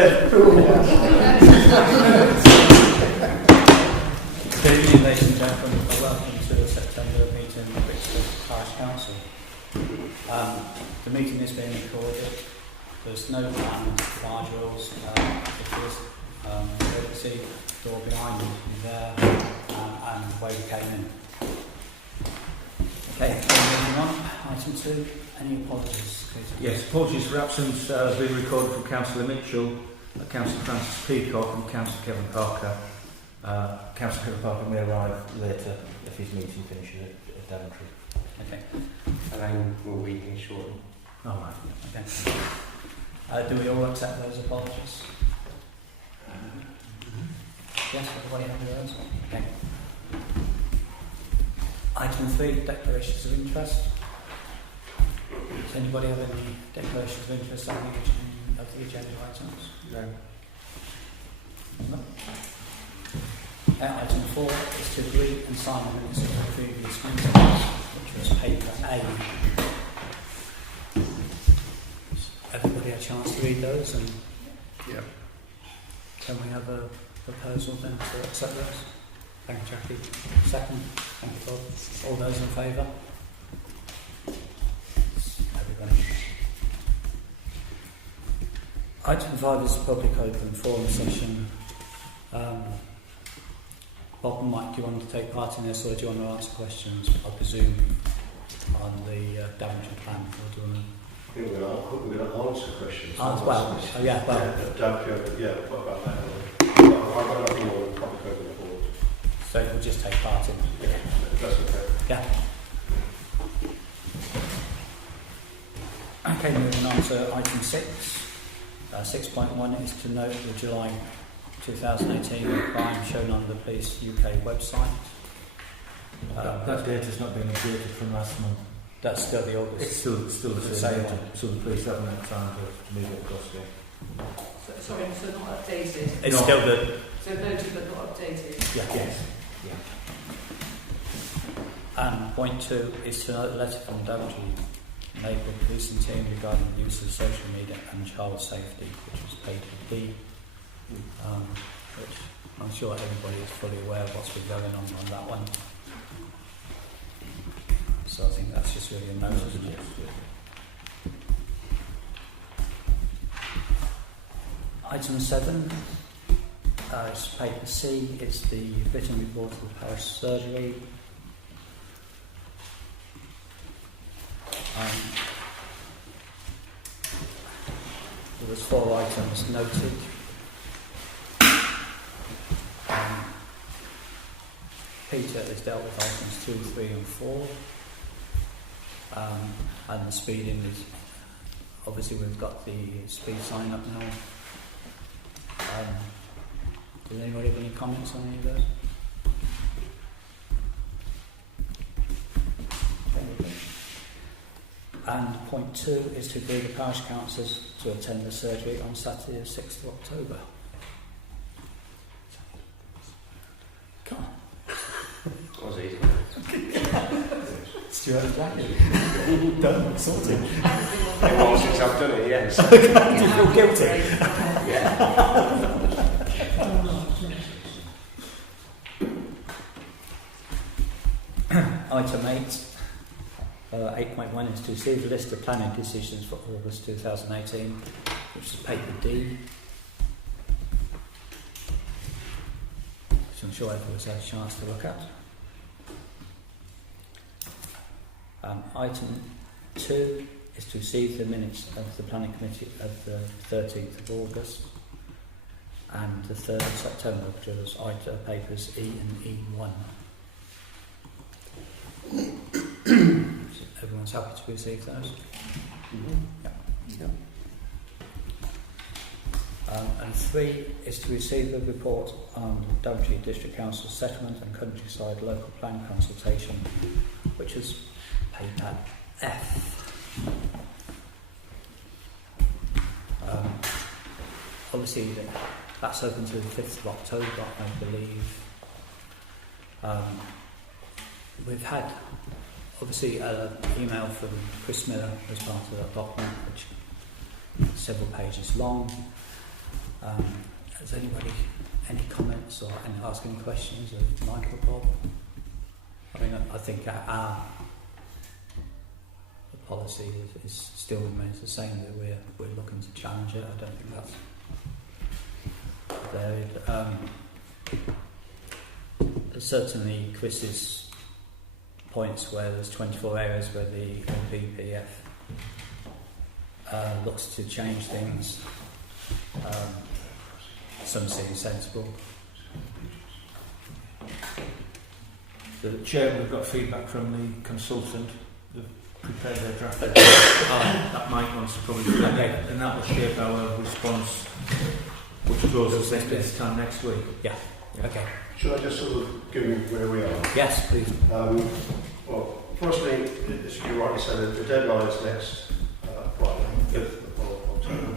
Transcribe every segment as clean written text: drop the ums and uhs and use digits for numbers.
Good evening, ladies and gentlemen. Welcome to the September meeting of Brixton Parish Council. The meeting is being recorded. There's no planned large rules. If there's see the door behind you there and the way we came in. Okay, moving on. Item 2. Any apologies? Yes, apologies for absence. Being recorded from Councillor Mitchell, Councillor Francis Peacock and Councillor Kevin Parker. Councillor Kevin Parker may arrive later if his meeting finishes at Daventry. Okay. And then we'll be in shortly. Oh, right. Okay. Do we all accept those apologies? Yes, everybody happy with those? Okay. Item 3, declarations of interest. Does anybody have any declarations of interest on the agenda items? No. No. Item 4 is to agree and sign the minutes of the previous meeting, which was paper A. Everybody had a chance to read those, and Yeah. can we have a proposal then to accept those? Thank you, Jackie. Second. Thank you, Bob. All those in favour? Everybody. Item 5 is a public open forum session. Bob and Mike, do you want to take part in this, or do you want to answer questions, I presume, on the Daventry plan? Or do you want to... I think we're going to answer questions. What about that? Yeah, what about that? I've got nothing more than public open forward. So we'll just take part in it? Yeah, that's okay. Yeah. Okay, moving on to item 6. 6.1 is to note the July 2018 crime shown on the Police UK website. That data's not been updated from last month. That's still the August. It's still the same data, so the police haven't had time to move it across there. Sorry, so not updated. It's still the... So noted but not updated. Yeah. Yes. Yeah. And point 2 is to note the letter from Daventry Neighbourhood Policing Team regarding the use of social media and child safety, which was paid to B. Which I'm sure everybody is fully aware of what's been going on that one. So I think that's just really a note, isn't it? Item 7 is paper C. It's the written report of the parish surgery. There was 4 items noted. Peter has dealt with items 2, 3 and 4. And the speeding is, obviously we've got the speed sign up now. Does anybody have any comments on any of those? And point 2 is to agree the parish councillors to attend the surgery on Saturday the 6th of October. Come on. That was easy. Stuart Jackie. Done, sorted. A while since I've done it, yes. Do you feel guilty? Yeah. Item 8. 8.1 is to receive a list of planning decisions for August 2018, which is paper D, which I'm sure everyone's had a chance to look at. Item 2 is to receive the minutes of the planning committee of the 13th of August and the 3rd of September, which was item papers E and E1. Everyone's happy to receive those? Yeah. And 3 is to receive the report on Daventry District Council settlement and countryside local plan consultation, which is paper F. Obviously, that's open to the 5th of October, I believe. We've had, obviously, an email from Chris Miller as part of that document, which is several pages long. Has anybody any comments or ask any questions of Michael, Bob? I mean, I think our policy is still remains the same, that we're looking to challenge it. I don't think that's varied. Certainly Chris's points where there's 24 areas where the BPF looks to change things. Some seem sensible. The chair, we've got feedback from the consultant. They've prepared their draft. That Mike wants to probably do, and that will shape our response, which draws us this time next week. Yeah. Okay. Should I just sort of give you where we are? Yes, please. Well, firstly, as you rightly said, the deadline is next Friday, 5th of October.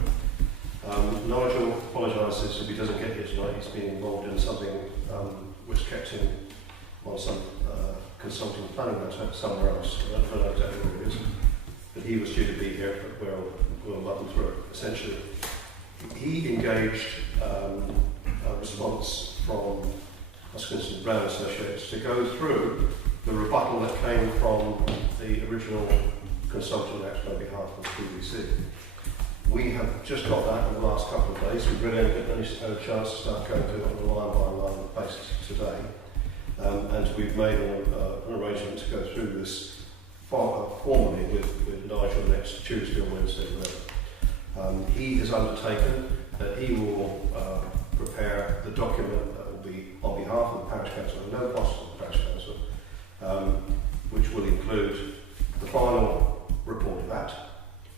Nigel apologises if he doesn't get here tonight. He's been involved in something which kept him on some consulting planning matter somewhere else. I don't know exactly where it is. But he was due to be here, but we'll muddle through it. Essentially, he engaged a response from Huskinson Brown Associates to go through the rebuttal that came from the original consultant acting on behalf of the BBC. We have just got that in the last couple of days. We've really only had a chance to start going through it on a line-by-line basis today. And we've made an arrangement to go through this formally with Nigel next Tuesday or Wednesday. He has undertaken that he will prepare the document that will be on behalf of the Parish Council, and no cost of the Parish Council, which will include the final report of that,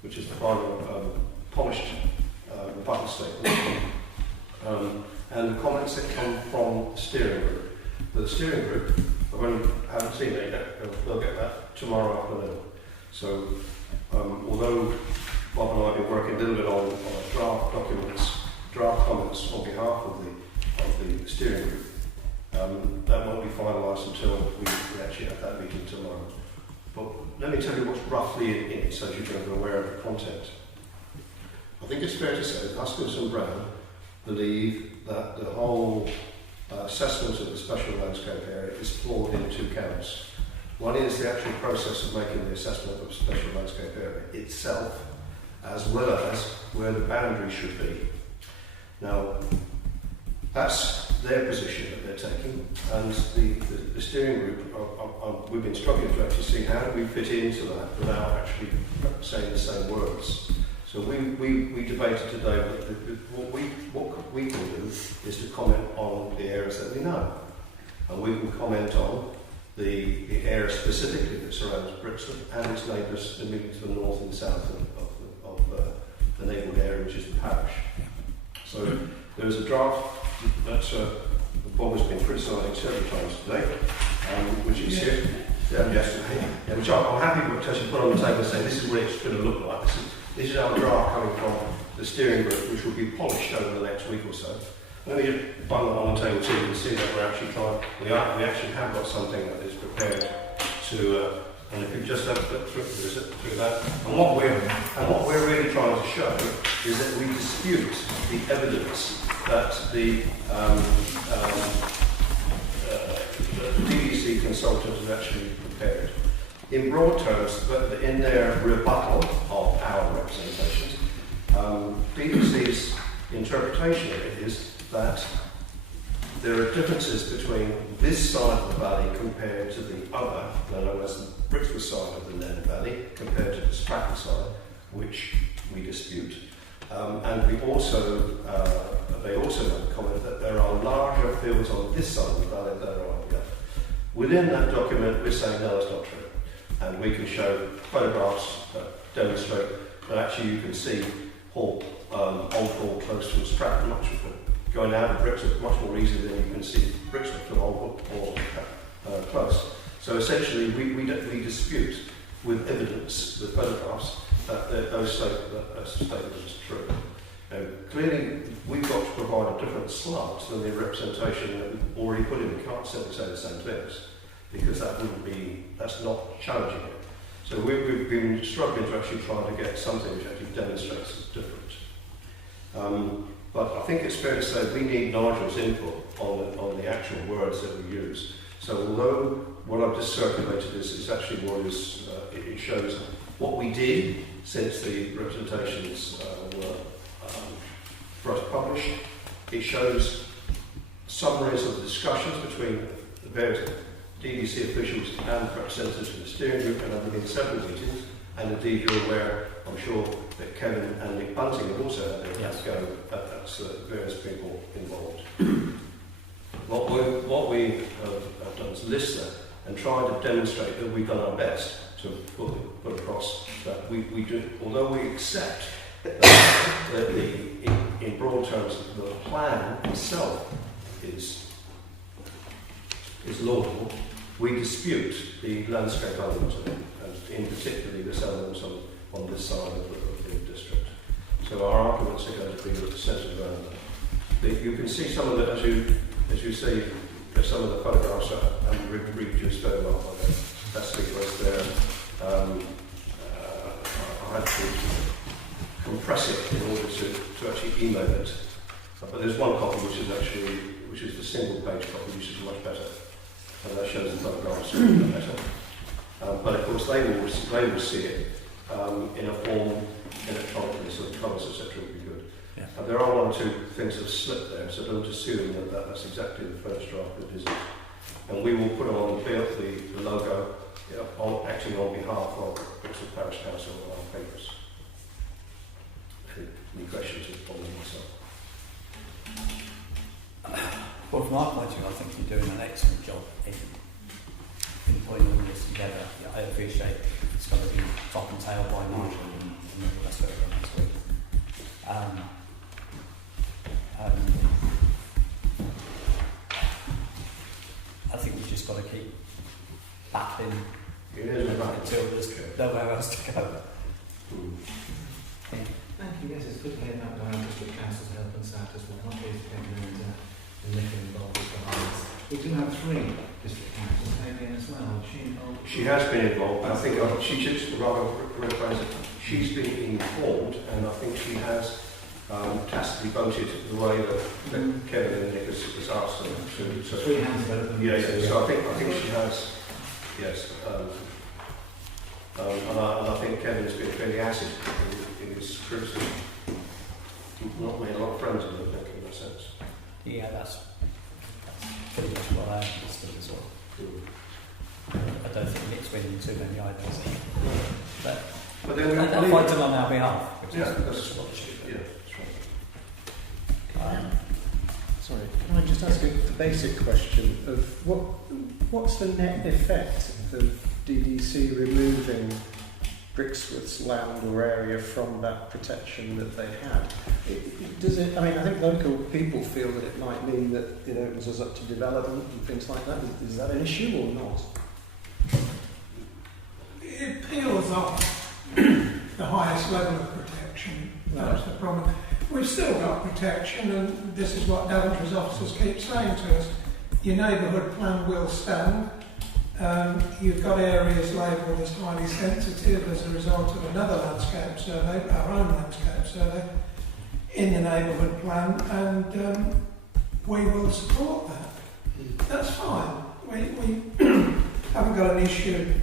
which is the final polished rebuttal statement, and the comments that come from the steering group. The steering group, I haven't seen it yet, they'll get that tomorrow afternoon. So, although Bob and I have been working a little bit on draft comments on behalf of the steering group, that won't be finalised until we actually have that meeting tomorrow. But let me tell you what's roughly in it, so you can be aware of the content. I think it's fair to say that Huskinson and Brown believe that the whole assessment of the special landscape area is flawed in two counts. One is the actual process of making the assessment of the special landscape area itself, as well as where the boundary should be. Now, that's their position that they're taking, and the steering group, we've been struggling to actually see how do we fit into that without actually saying the same words. So we debated today that what we can do is to comment on the areas that we know, and we can comment on the area specifically that surrounds Brixton and its neighbours immediately to the north and south of the neighbouring area, which is the parish. So there is a draft that Bob has been criticising several times today, which is here, yesterday, which I'm happy to actually put on the table and say this is what it's going to look like. This is our draft coming from the steering group, which will be polished over the next week or so. Let me just bung that on the table so you can see that we're actually trying. We actually have got something that is prepared to. And if you just have a look through that, and what we're really trying to show is that we dispute the evidence that the DDC consultant has actually prepared. In broad terms, but in their rebuttal of our representations, DDC's interpretation of it is that there are differences between this side of the valley compared to the other, known as the Brixton side of the Nen Valley, compared to the Stratton side, which we dispute. And we also, they also make the comment that there are larger fields on this side of the valley than there are on the other. Within that document, we're saying no, that's not true. And we can show photographs that demonstrate that actually you can see Old Hall close to Stratton, going out of Brixton much more easily than you can see Brixton from Old Hall close. So essentially, we dispute with evidence, with photographs, that those statements are true. Clearly, we've got to provide a different slant than the representation that we've already put in. We can't simply say the same things, because that's not challenging it. So we've been struggling to actually try to get something which actually demonstrates it's different. But I think it's fair to say we need Nigel's input on the actual words that we use. So although what I've just circulated is actually what is, it shows what we did since the representations were first published. It shows summaries of the discussions between the various DDC officials and representatives from the steering group, and I've been in several meetings, and indeed you're aware, I'm sure, that Kevin and Nick Bunting have also had a go at various people involved. What we have done is list that and try to demonstrate that we've done our best to put across that we do, although we accept that in broad terms the plan itself is laudable, we dispute the landscape element of it, and in particular this element on this side of the district. So our arguments are going to be centred around that. You can see some of it as you see some of the photographs and reproduced very well by that speaker was there. I had to compress it in order to actually email it. But there's one copy which is the single page copy, which is much better. And that shows the photographs better. But of course they will see it in a form electronically, so the colours etc. will be good. Yeah. There are one or two things that have slipped there, so don't assume that's exactly the first draft that isn't. And we will put on the logo acting on behalf of Brixton Parish Council on our papers. Any questions on myself? Well, from our point of view, I think you're doing an excellent job in putting all this together. Yeah, I appreciate it's got to be top and tail by Nigel and the rest of it next week. I think we've just got to keep battling until there's nowhere else to go. Thank you. Yes, it's good to hear about our district council's help and SAT as well. Not least Kevin and Nick involved with behind us. We do have 3 district councils, Amy as well. She has been involved, but I think she should rather rephrase it. She's been informed, and I think she has tacitly voted the way that Kevin and Nick has asked them to. So 3 hands vote. Yeah, so I think she has, yes. And I think Kevin has been fairly acid in his criticism. Not made a lot of friends with him, I think, in that sense. Yeah, that's pretty much what I understood as well. I don't think Nick's winning too many ideas. But then we they're fighting on our behalf. Which yeah, is that's what it should be. Yeah, that's right. Sorry, can I just ask a basic question of what's the net effect of DDC removing Brixworth's land or area from that protection that they had? Does it? I mean, I think local people feel that it might mean that it opens us up to development and things like that. Is that an issue or not? It peels off the highest level of protection. That's the problem. We've still got protection, and this is what Daventry's officers keep saying to us. Your neighbourhood plan will stand. You've got areas labelled as highly sensitive as a result of another landscape survey, our own landscape survey, in the neighbourhood plan, and we will support that. That's fine. We haven't got an issue.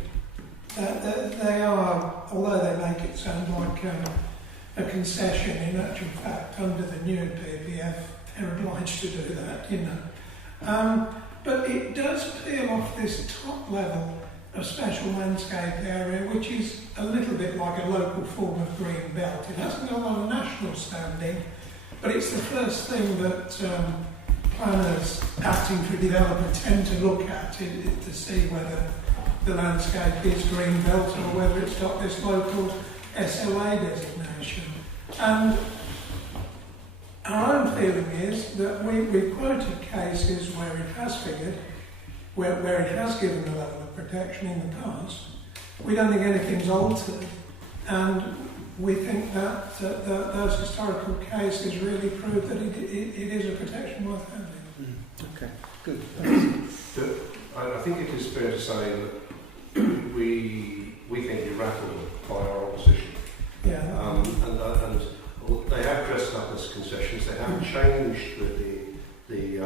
They are, although they make it sound like a concession, in actual fact, under the new PPF, they're obliged to do that, you know. But it does peel off this top level of special landscape area, which is a little bit like a local form of green belt. It hasn't got a national standing, but it's the first thing that planners acting for development tend to look at to see whether the landscape is green belt or whether it's got this local SLA designation. And our own feeling is that we've quoted cases where it has figured, where it has given a level of protection in the past. We don't think anything's altered, and we think that those historical cases really prove that it is a protection worth having. Okay, good. Thanks. I think it is fair to say that we think you're rattled by our opposition. Yeah. And they have dressed up as concessions. They haven't changed the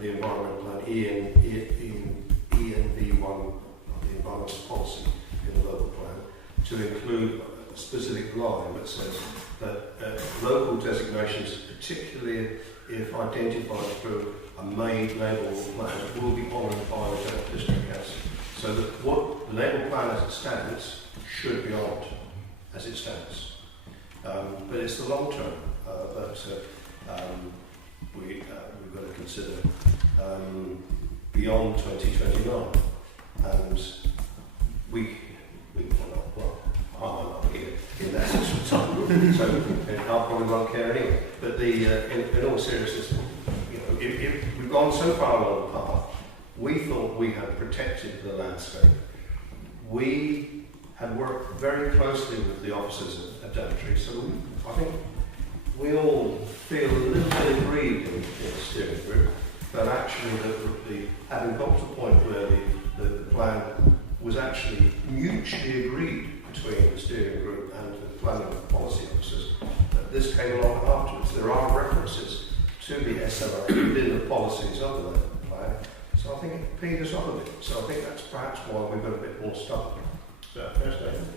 environment plan ENV1, the environmental policy in the local plan, to include a specific line that says that local designations, particularly if identified through a made neighbourhood plan, will be honoured by the district council. So that what the neighbourhood plan as it stands should be honoured as it stands. But it's the long term that we've got to consider beyond 2029. And I might not be in that sort of time, so I probably won't care anyway. But in all seriousness, you know, if we've gone so far along the path, we thought we had protected the landscape. We had worked very closely with the officers at Daventry, so I think we all feel a little bit aggrieved in the steering group that actually having got to the point where the plan was actually mutually agreed between the steering group and the planning policy officers, that this came along afterwards. There are references to the SLA within the policies of the plan, so I think it peed us off a bit. So I think that's perhaps why we've got a bit more stuff. So, fair statement.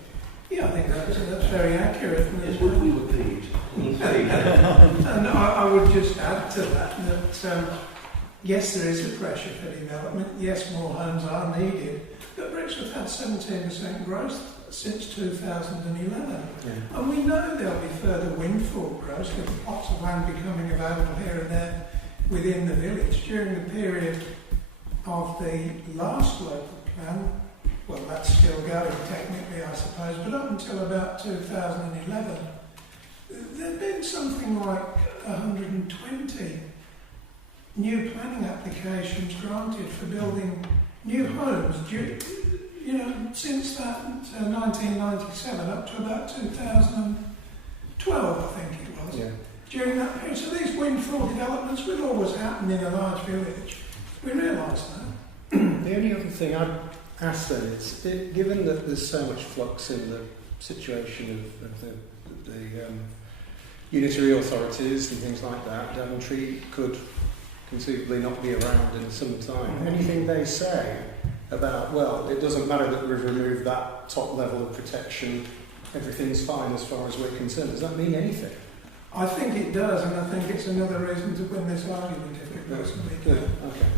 Yeah, I think that's very accurate. Yes, we were peed. And I would just add to that yes, there is a pressure for development. Yes, more homes are needed. But Brixworth had 17% growth since 2011. Yeah. And we know there'll be further windfall growth with plots of land becoming available here and there within the village. During the period of the last local plan, well, that's still going technically, I suppose, but up until about 2011, there'd been something like 120 new planning applications granted for building new homes, since that 1997 up to about 2012, I think it was. Yeah. During that period, so these windfall developments will always happen in a large village. We realise that. The only other thing I'd ask then is, given that there's so much flux in the situation of the unitary authorities and things like that, Daventry could conceivably not be around in some time. Anything they say about, well, it doesn't matter that we've removed that top level of protection, everything's fine as far as we're concerned. Does that mean anything? I think it does, and I think it's another reason to win this argument if it goes. Yeah. Okay.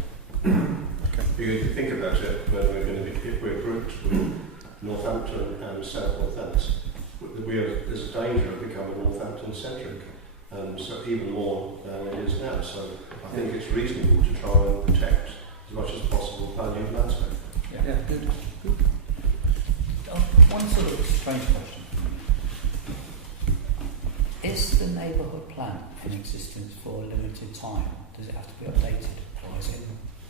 You think about it, if we're grouped with Northampton and South Northants, there's a danger of becoming Northampton-centric, and so even more than it is now. So I think it's reasonable to try and protect as much as possible value of landscape. Yeah, good. One sort of strange question. Is the neighbourhood plan in existence for a limited time? Does it have to be updated? Or is it?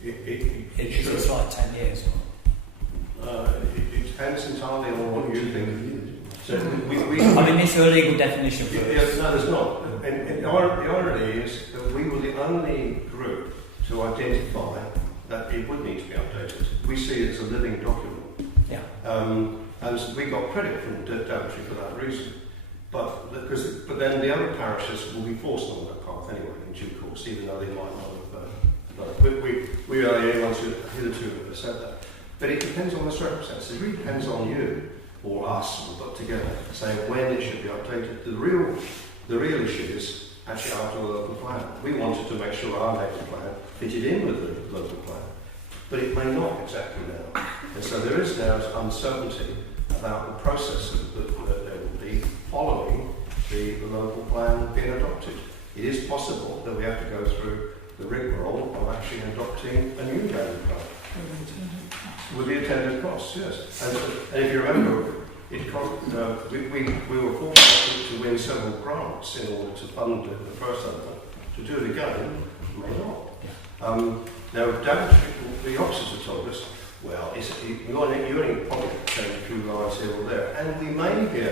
Is it like 10 years? It depends entirely on what you think. So I mean, is there a legal definition for yes, it? no, there's not. And the irony is that we were the only group to identify that it would need to be updated. We see it as a living document. Yeah. And we got credit from Daventry for that reason. But then the other parishes will be forced on that path anyway, in due course, even though they might not have. We are the only ones who hitherto have said that. But it depends on the circumstances. It really depends on you or us, all put together, saying when it should be updated. The real issue is actually after the local plan. We wanted to make sure our local plan fitted in with the local plan, but it may not exactly now. And so there is now uncertainty about the process that there will be following the local plan being adopted. It is possible that we have to go through the rigmarole of actually adopting a new land plan. With the attendant costs, yes. And if you remember, we were fortunate to win several grants in order to fund the first element. To do it again, may not. Now, Daventry, the officers have told us, well, you only probably change a few lines here or there, and we may be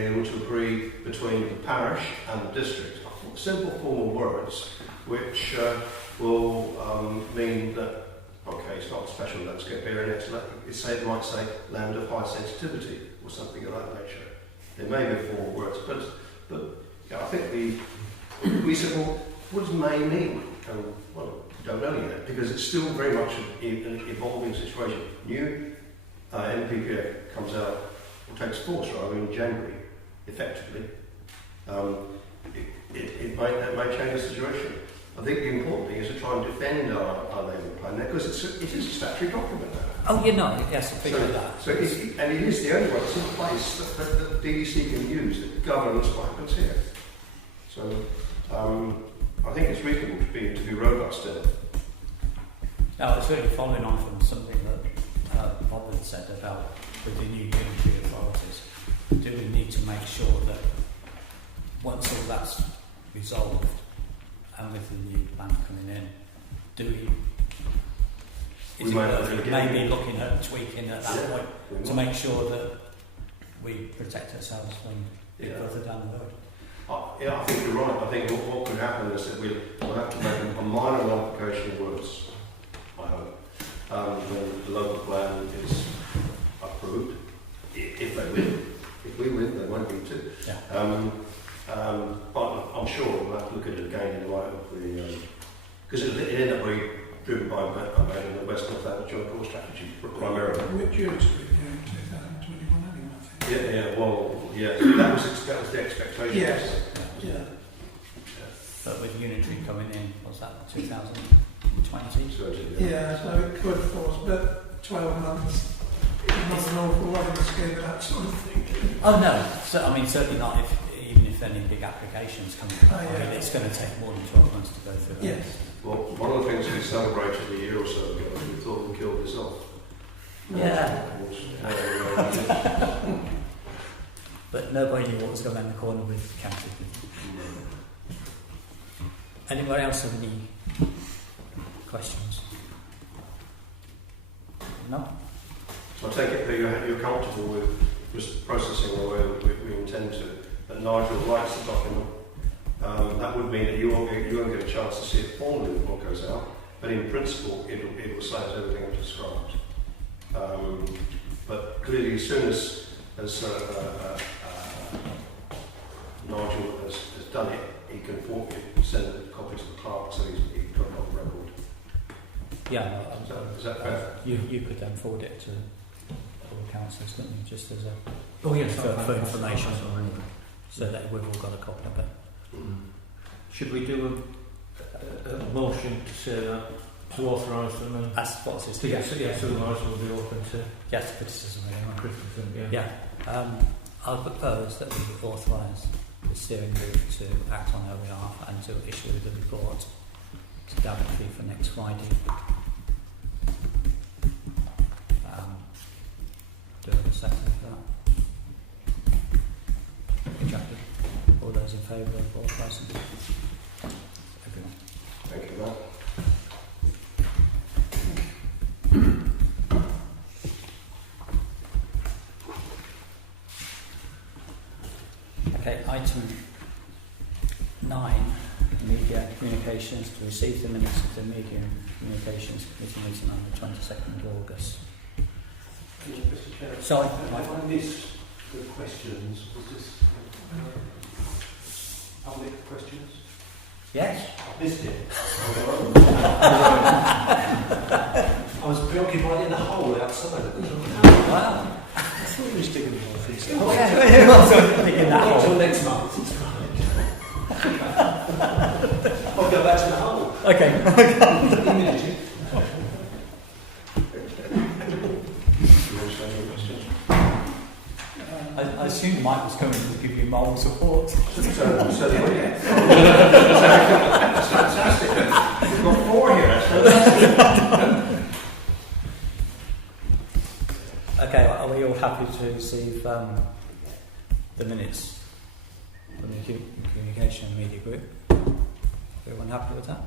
able to agree between the parish and the district. Simple form of words, which will mean that, okay, it's not a special landscape area, it might say land of high sensitivity or something of that nature. There may be formal words, but yeah, I think we said, well, what does May mean? And, well, we don't know yet, because it's still very much an evolving situation. New NPPF comes out, or takes force rather in January, effectively. It may change the situation. I think the important thing is to try and defend our labour plan there, because it is a statutory document now. Oh, yes, I figured that. So and it is the only one that's in place that DDC can use that governs what happens here. So I think it's reasonable to be robust in it. No, it's really following on from something that Bob had said about with the new unitary authorities. Do we need to make sure that once all that's resolved and with the new plan coming in, is it worth maybe looking at tweaking at that point to make sure that we protect ourselves when it further down the road? I think you're right. I think what could happen is that we'll have to make a minor modification of words, I hope, when the local plan is approved, if they win. If we win, they won't be too. Yeah. But I'm sure we'll have to look at it again in light of the... Because it ended up being driven by the West North Joint Core Strategy, primarily. We're due to review in 2021 anyway, I think. That was the expectation. Yes. Yeah. But with unitary coming in, was that 2020? Yeah, so it could force, but 12 months is not an awful lot in the scheme of that sort of thing. Oh no, so, I mean certainly not even if any big applications come through. Oh, yeah. I mean, it's going to take more than 12 months to go through. Yes. Well, one of the things we celebrated a year or so ago, we thought we killed this off. Yeah. But nobody knew what was going on in the corner with county. Anyone else have any questions? No? So I take it that you're comfortable with just processing the way we intend to, that Nigel writes the document. That would mean that you won't get a chance to see it formally when it goes out, but in principle it will say as everything I've described. But clearly as soon as Nigel has done it, he can send a copy to the clerk so he's got it on record. Yeah. Is that fair? You could then forward it to all the councillors, couldn't you? Just as a for information, so that we've all got a copy of it. Mm-hmm. Should we do a motion to say that, to authorise them and That's what's his yes, otherwise we'll be open to yes, criticism anyway. criticism, Yeah. I'll propose that we authorise the steering group to act on our behalf and to issue the report to Daventry for next Friday. Do I have a second for that? Exactly. All those in favour of authorising? Everyone. Thank you, Matt. Okay, item 9, media communications, to receive the minutes of the media communications committee meeting on the 22nd of August. Mr. Chair, Sorry, I missed the questions. Was this public questions? yes? I missed it. I was preoccupied in the hole outside. Wow. I thought he was digging the office. Okay, also thinking that Until hole. next month. It's fine. I'll go back to the hole. Okay. Imagine. I assume Mike was coming to give you moral support. So that's fantastic. We've got 4 here. That's Okay, are we all happy to receive the minutes from the communication and media group? Everyone happy with that?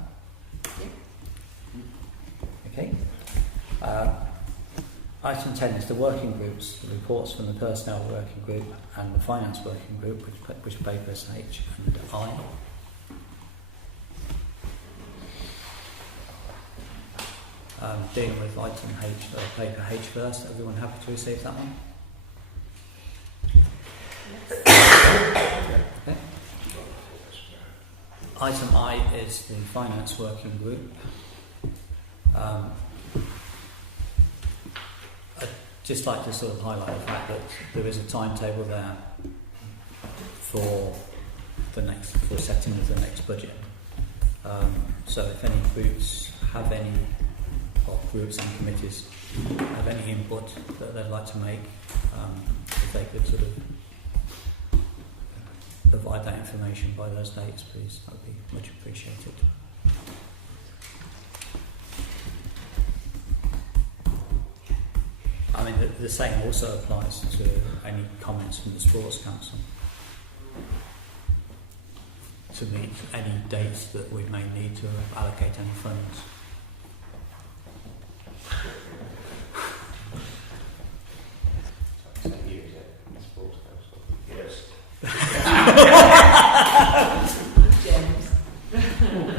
Okay. Item 10 is the working groups, the reports from the personnel working group and the finance working group, which papers H and I. Dealing with item H, paper H first. Everyone happy to receive that one? Okay. Item I is the finance working group. I'd just like to sort of highlight the fact that there is a timetable there for setting of the next budget. So if any groups have any, or groups and committees have any input that they'd like to make, if they could sort of provide that information by those dates, please, that would be much appreciated. I mean, the same also applies to any comments from the Sports Council to meet any dates that we may need to allocate any funds. Is that you, is it? The Sports Council? Yes. James.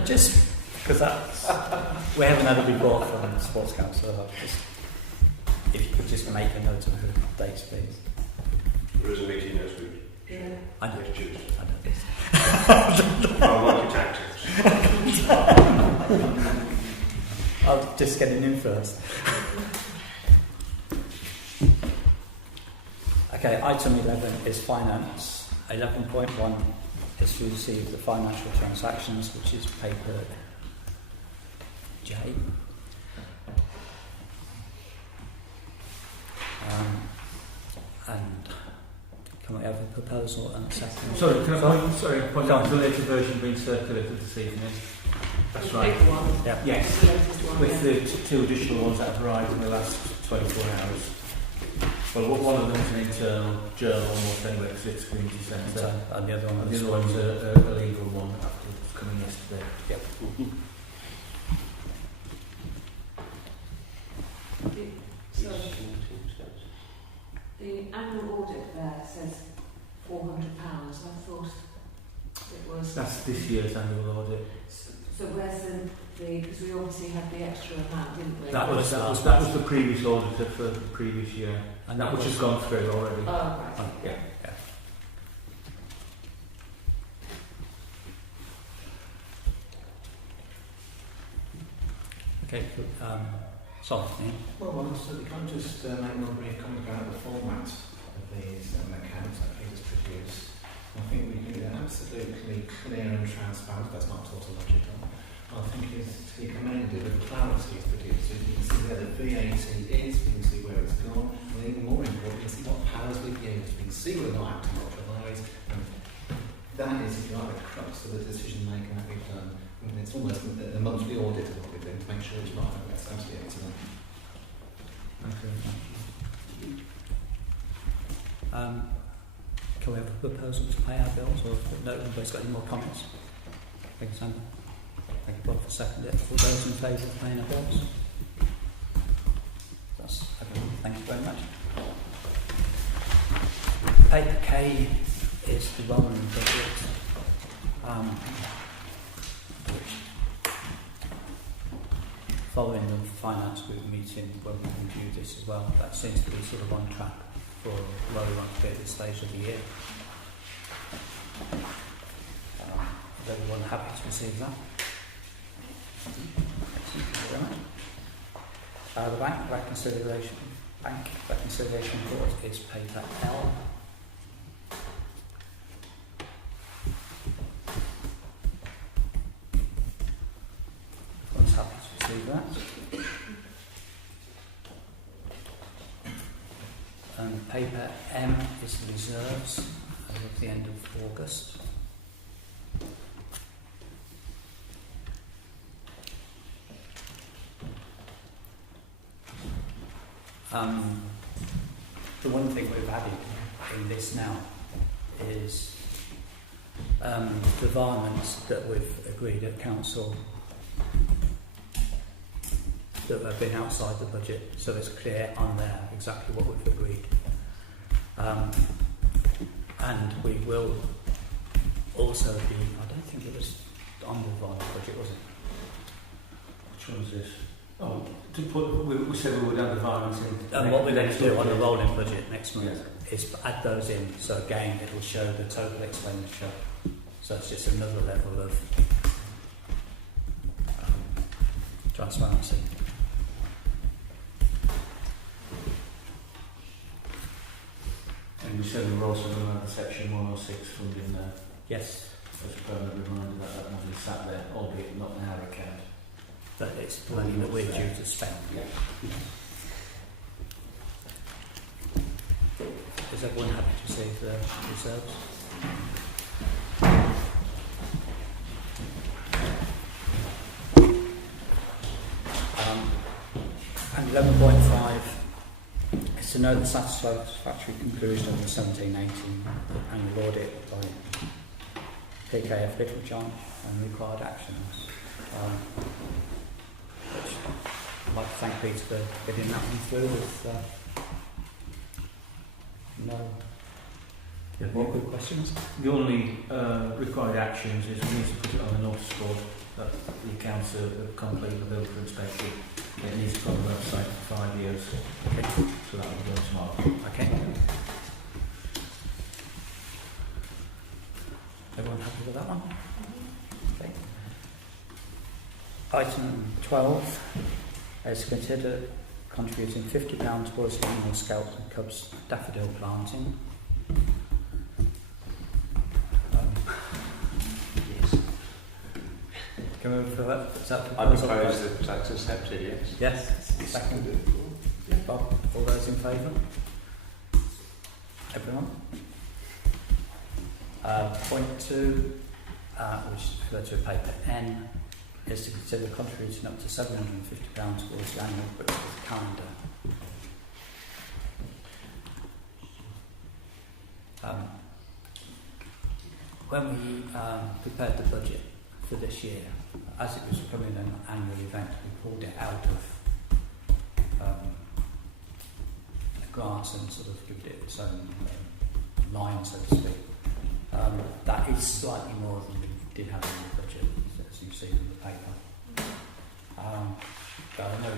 Just because that's we haven't had a report from the Sports Council. Just if you could just make a note of the dates, please. There is a meeting next week. Yeah. I know. Next Tuesday. I know this. I like your tactics. I'll just get in first. Okay, item 11 is finance. 11.1 is to receive the financial transactions, which is paper J. And can we have a proposal and a second? Sorry, can I point out the later version being circulated this evening? That's The right. big one. Yeah. Yes, The latest one, with yeah. the two additional ones that have arrived in the last 24 hours. Well, one of them is an internal journal, almost anyway, because it's community centre. And the other one And is the other one's a legal one after coming yesterday. Yep. So, the annual audit there says £400. I thought it was. That's this year's annual audit. So where's the because we obviously had the extra amount, didn't we? That was the previous auditor for the previous year, And that which was has gone through already. Oh, right. Oh, yeah. Okay, sorry, Ian. Well, absolutely. Can I just make one brief comment about the format of these accounts that Peter's produced? I think we can be absolutely clear and transparent. That's not tautological. I think it's to be commended with the clarity it's produced. So you can see where the VAT is, you can see where it's gone, and even more important, you can see what powers we've used. You can see we're not acting ultra-wise, and that is, if you like, the crux of the decision making that we've done. I mean, it's almost a monthly audit of what we're doing to make sure it's right. That's absolutely excellent. Can we have a proposal to pay our bills, or if no anybody's got any more comments? Thank you, Sandra. Thank you, Bob, for seconding it. All those in favour of paying our bills? That's everyone. Thank you very much. Paper K is the rolling budget. Following the finance group meeting when we reviewed this as well, that seems to be sort of on track for where we want to be at this stage of the year. Is everyone happy to receive that? Thank you very much. The bank reconciliation report is paper L. Everyone's happy to receive that. And paper M is the reserves as of the end of August. The one thing we've added in this now is the varmints that we've agreed at council that have been outside the budget, so it's clear on there exactly what we've agreed. And we will also be, I don't think it was on the varmint budget, was it? Which one is this? Oh, to put, we said we would have the varmints in. And what we're going to do on the year. rolling budget next month is add those in, so again it'll show the total expenditure, So it's just another level of transparency. And we said we were also going to have the Section 106 funding there. Yes, As a permanent reminder that that money sat there, albeit not in our account. but it's money that we're due to spend. Is everyone happy to see the reserves? And 11.5 is to note the satisfactory conclusion of the 17-18 annual audit by PKF Littlejohn and required actions. Which I'd like to thank Peter for getting that one through with no more good questions. The only required actions is we need to put it on the notice board that the accounts are complete, the bill for inspection. It needs to be on the website for 5 years. Okay. So that will go tomorrow. Okay. Everyone happy with that one? Okay. Item 12 is to consider contributing £50 towards the annual Scouts and Cubs daffodil planting. Yes. Can we move for that? Is that I proposal? propose that that's accepted, yes. Yes. Second. Bob, all those in favour? Everyone? Point 2, which is referred to a paper N, is to consider contributing up to £750 towards the annual Brixworth calendar. When we prepared the budget for this year, as it was becoming an annual event, we pulled it out of the grants and sort of given it its own line, so to speak. That is slightly more than we did have in the budget, as you see from the paper. But I know,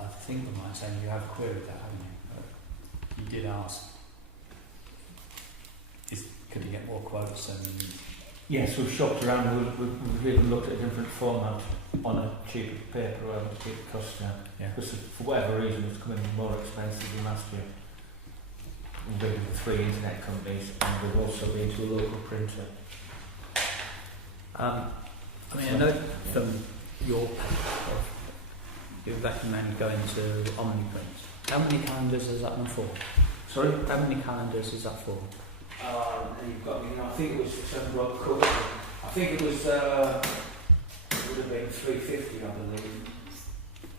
I think I might say you have queried that, haven't you? You did ask, could you get more quotes? And Yes, we've shopped around. We've even looked at a different format on a cheaper paper rather to keep the costs down. yeah. Because for whatever reason it's coming more expensive than last year. We've been to 3 internet companies and we've also been to a local printer. I mean, I know from your paper, you recommend going to OmniPrint. How many calendars is that one for? Sorry? How many calendars is that for? And you've got, I think it was 7 block cover. I think it was, it would have been 350, I believe.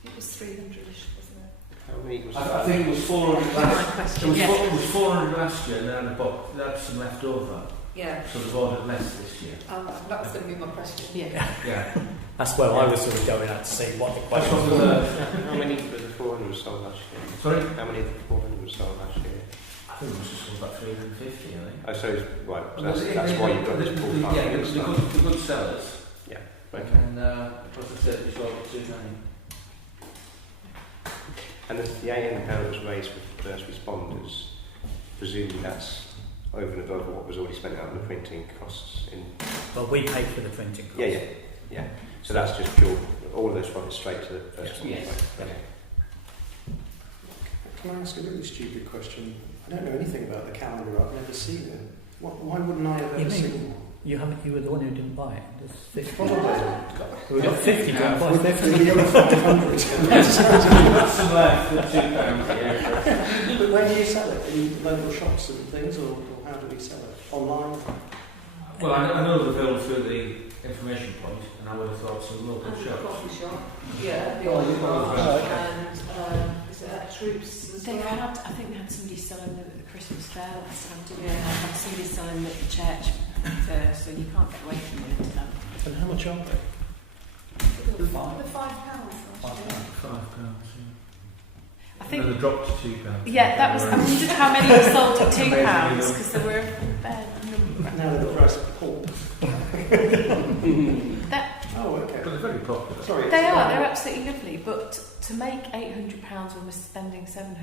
It was 300-ish, wasn't it? How many was I think it was 400 last Question. it was 400 last year and then they had some left over. Yeah. So they've ordered less this year. That was going to be my question. Yeah. Yeah. That's where I was sort of going at to see what the That's question what was. How many of the 400 sold last year? Sorry? How many of the 400 sold last year? I think it was just about 350, I think. I suppose, right, Well, that's why you've got this ballpark. Yeah, the good sellers. Okay. And plus I said it's over too many. And the £800 that was raised for first responders, presumably that's over and above what was already spent out on the printing costs in... Well, we paid for the printing costs. Yeah. So that's just pure, all of those funds straight to the first one. Yes. Okay. Can I ask a really stupid question? I don't know anything about the calendar. I've never seen it. Why wouldn't I have You ever mean- seen one? You were the one who didn't buy it. There's 50. Probably. We got 50, didn't buy With 50. the other 500. Some left for £2, yeah. But where do you sell it? In local shops and things, or how do we sell it? Online? Well, I know the bill through the information point, and I would have thought some local And the shops. coffee shop. Yeah, the Oh, old yeah. bar. Oh, And is it Troops as They well? had, I think they had somebody selling them at the Christmas fair last time, didn't they? They had somebody selling them at the church fair, so you can't get away from it to them. And how much are they? The £5 last year. £5, I yeah. think, And they dropped to £2. yeah, that was, I wondered how many were sold at £2, Amazing, because there were a fair number. Now they've got the price of pork. Oh, okay. But they're very popular. Sorry. They are, they're absolutely lovely, but to make £800 when we're spending £700,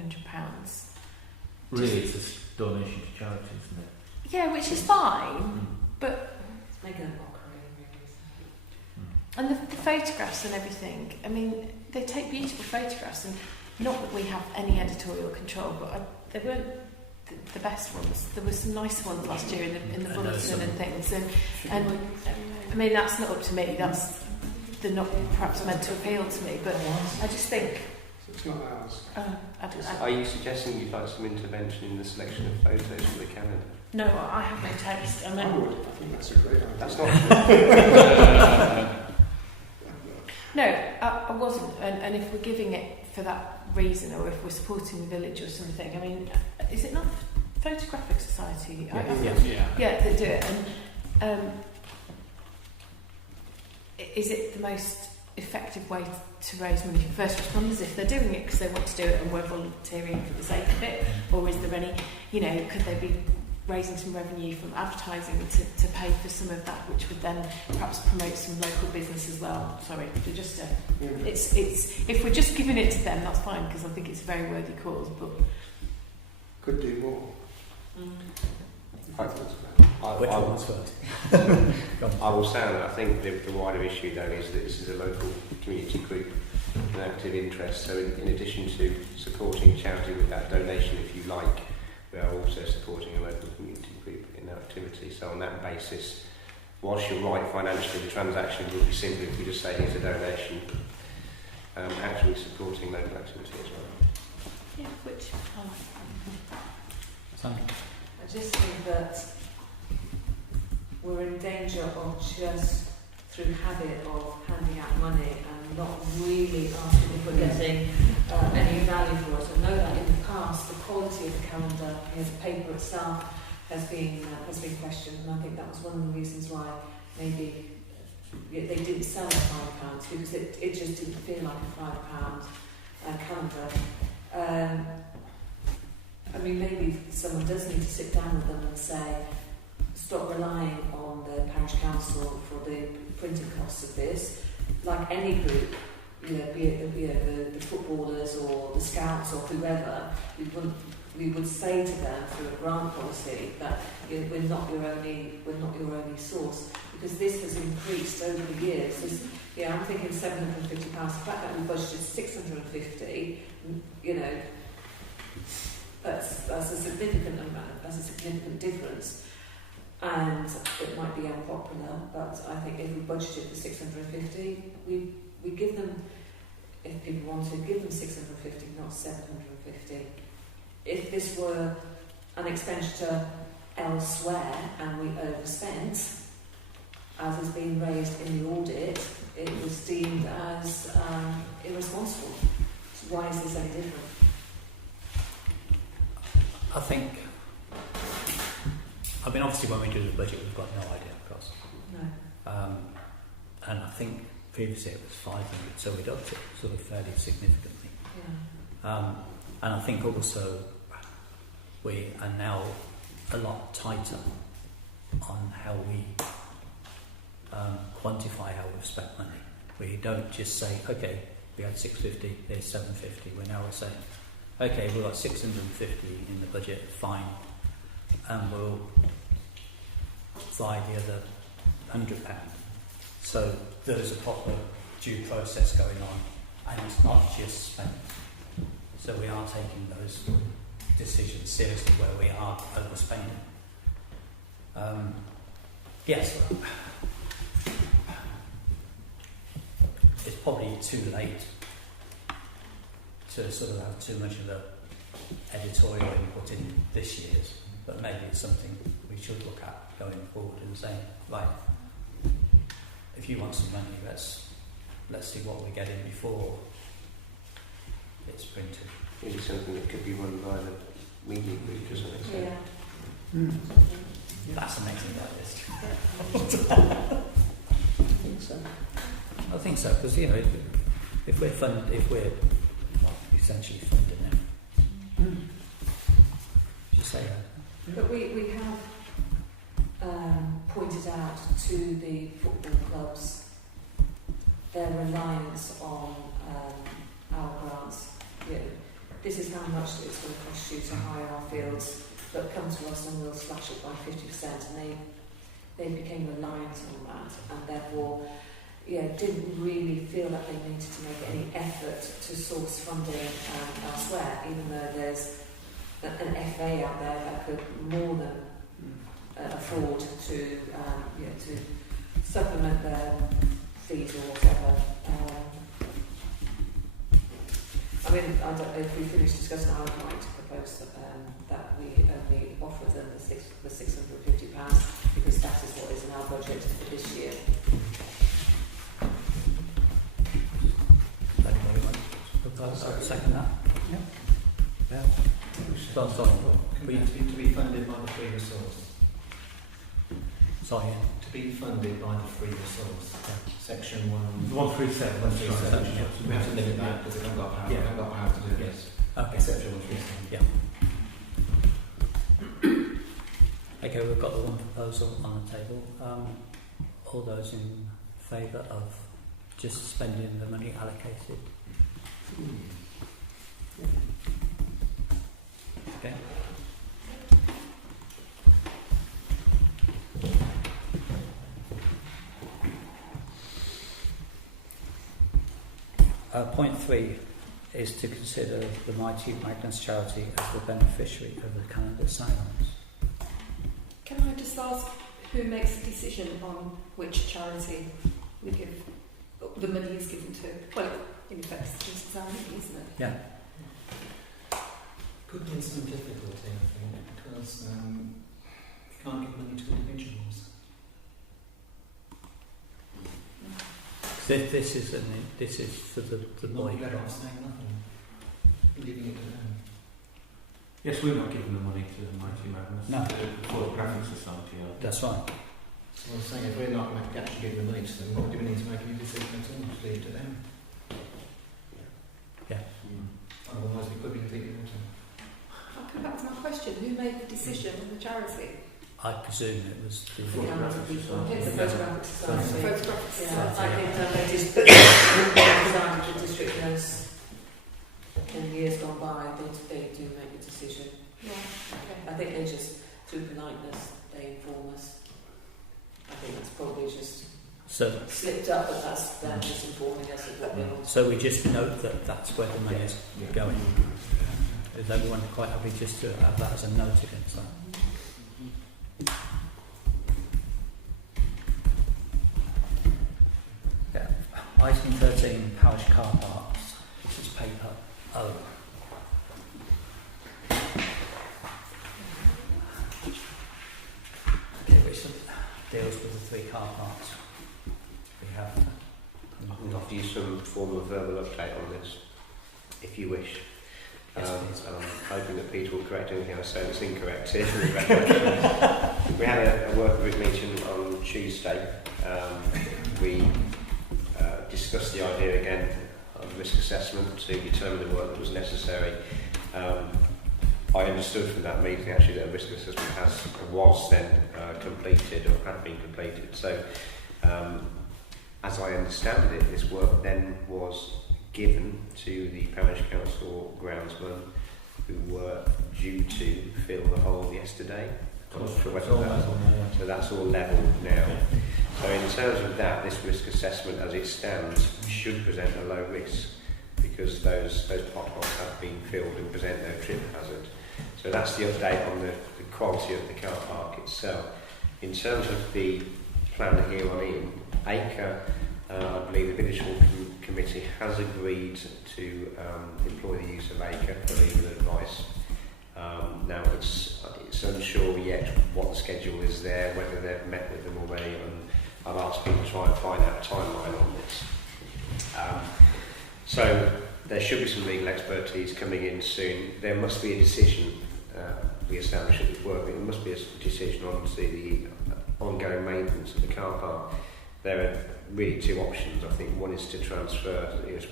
Really, it's a donation to charity, isn't it? yeah, which is fine, but Making a mockery, really. And the photographs and everything, I mean, they take beautiful photographs, and not that we have any editorial control, but they weren't the best ones. There were some nice ones last year in the bulletin and things, and I mean, that's not up to me, they're not perhaps meant to appeal to me, but I just think... It's not ours. Are you suggesting you'd like some intervention in the selection of photos for the calendar? No, I have no taste. I I mean, would. I think that's a great idea. That's not true. no, I wasn't. And if we're giving it for that reason, or if we're supporting the village or something, I mean, is it not Photographic Society? Yeah, that do it. And is it the most effective way to raise money for first responders if they're doing it because they want to do it and we're volunteering for the sake of it? Or is there any, could they be raising some revenue from advertising to pay for some of that, which would then perhaps promote some local business as well? Sorry, just it's if we're just giving it to them, that's fine, because I think it's a very worthy cause, but could do more. Which one's first? I will say that I think the wider issue though is that this is a local community group with an active interest, so in addition to supporting charity with that donation, if you like, we are also supporting a local community group in that activity. So on that basis, whilst you're right financially, the transaction would be simpler if we just say here's a donation, actually supporting local activity as well. yeah, which I like. Sandra? I just think that we're in danger of just through habit of handing out money and not really asking if we're getting any value for it. I know that in the past the quality of the calendar, the paper itself, has been questioned, and I think that was one of the reasons why maybe they didn't sell at £5 because it just didn't feel like a £5 calendar. I mean, maybe someone does need to sit down with them and say, stop relying on the parish council for the printing costs of this. Like any group, be it the footballers or the scouts or whoever, we would say to them through a grant policy that we're not your only source, because this has increased over the years. I'm thinking £750. The fact that we budgeted 650, that's a significant amount. That's a significant difference. And it might be unpopular, but I think if we budgeted for 650, we give them, if people want to, give them 650, not 750. If this were an expenditure elsewhere and we overspent, as is being raised in the audit, it was deemed as irresponsible. So why is this any different? I think, obviously when we do the budget we've got no idea of cost. No. And I think previously it was 500, so we'd upped it sort of fairly significantly. Yeah. And I think also we are now a lot tighter on how we quantify how we've spent money. We don't just say, okay, we had 650, there's 750. We're saying, okay, we've got 650 in the budget, fine, and we'll fly the other £100. So there's a proper due process going on, and it's not just spent. So we are taking those decisions seriously where we are overspending. Yes, it's probably too late to sort of have too much of the editorial input in this year's, but maybe it's something we should look at going forward and saying, right, if you want some money, let's see what we're getting before it's printed. Maybe something that could be run by the media group or something. Yeah. That's amazing, that list. I think so, because if we're essentially funding it. Did you say that? But we have pointed out to the football clubs their reliance on our grants. This is how much it's going to cost you to hire our fields, but come to us and we'll slash it by 50%. And they became reliant on that, and therefore, didn't really feel that they needed to make any effort to source funding elsewhere, even though there's an FA out there that could more than afford to supplement their fees or whatever. I mean, I don't know if we finish discussing. I would like to propose that we only offer them the £650 because that is what is in our budget for this year. Anybody want to propose? Second that? Yeah. Yeah. Sorry. To be funded by the free resource. Sorry. To be funded by the free resource. Section 1. 137. 137. We have to limit that because they haven't got power. They haven't got power to do this. Okay. Section 137. Yeah. Okay, we've got the one proposal on the table. All those in favour of just spending the money allocated? Okay. Point 3 is to consider the Mighty Magnus charity as the beneficiary of the calendar silence. Can I just ask who makes the decision on which charity we give, the money is given to? Well, in effect, it's just our money, isn't it? Yeah. Could be some difficulty, I think, because we can't give money to individuals. This is for the boy. Not better off saying nothing, leaving it to them. Yes, we're not giving the money to the Mighty Magnus. No. The Photographic Society. That's right. So I'm saying if we're not actually giving the money to them, what do we need to make any decision at all? Just leave it to them. Yeah. Otherwise we could be completely water. I'll come back to my question. Who made the decision on the charity? I presume it was the Photographic Society. It's The Photographic Society. Photographic Yeah, I Society. think they just decided the district nurse in years gone by, they do make a decision. Yeah, okay. I think they just, through politeness, they inform us. I think that's probably just so. slipped up, but that's them just informing us of what they want. So we just note that that's where the money is going. Is everyone quite happy just to have that as a note against that? Yeah. Item 13, parish car parks. This is paper O. Okay, which deals with the 3 car parks we have. I can offer you some form of verbal update on this, if you wish. Yes, please. I'm hoping that Peter will correct anything I say that's incorrect here. We had a work group meeting on Tuesday. We discussed the idea again of risk assessment to determine the work that was necessary. I understood from that meeting actually that a risk assessment was then completed or had been completed. So as I understand it, this work then was given to the parish council groundsmen who were due to fill the hole yesterday. So that's all level now. So in terms of that, this risk assessment as it stands should present a low risk because those potholes have been filled and present no trip hazard. So that's the update on the quality of the car park itself. In terms of the plan here on in, Acre, I believe the Village Hall Committee has agreed to employ the use of Acre for legal advice. Now it's unsure yet what the schedule is there, whether they've met with them already, and I've asked people to try and find out a timeline on this. So there should be some legal expertise coming in soon. There must be a decision we establish at this work. There must be a decision on the ongoing maintenance of the car park. There are really 2 options. I think one is to transfer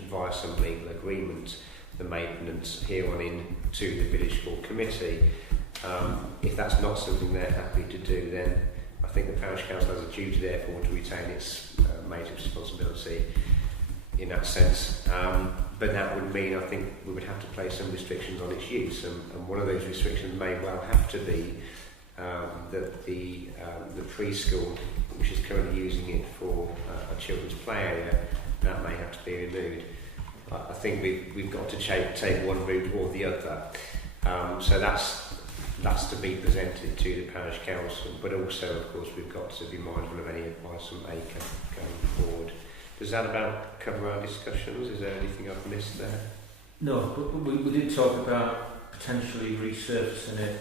via some legal agreement the maintenance here on in to the Village Hall Committee. If that's not something they're happy to do, then I think the Parish Council has a duty therefore to retain its maintenance responsibility in that sense. But that would mean I think we would have to place some restrictions on its use, and one of those restrictions may well have to be that the preschool, which is currently using it for a children's play area, that may have to be removed. I think we've got to take one route or the other. So that's to be presented to the parish council, but also, of course, we've got to be mindful of any advice from ACRE going forward. Does that about cover our discussions? Is there anything I've missed there? No, but we did talk about potentially resurfacing it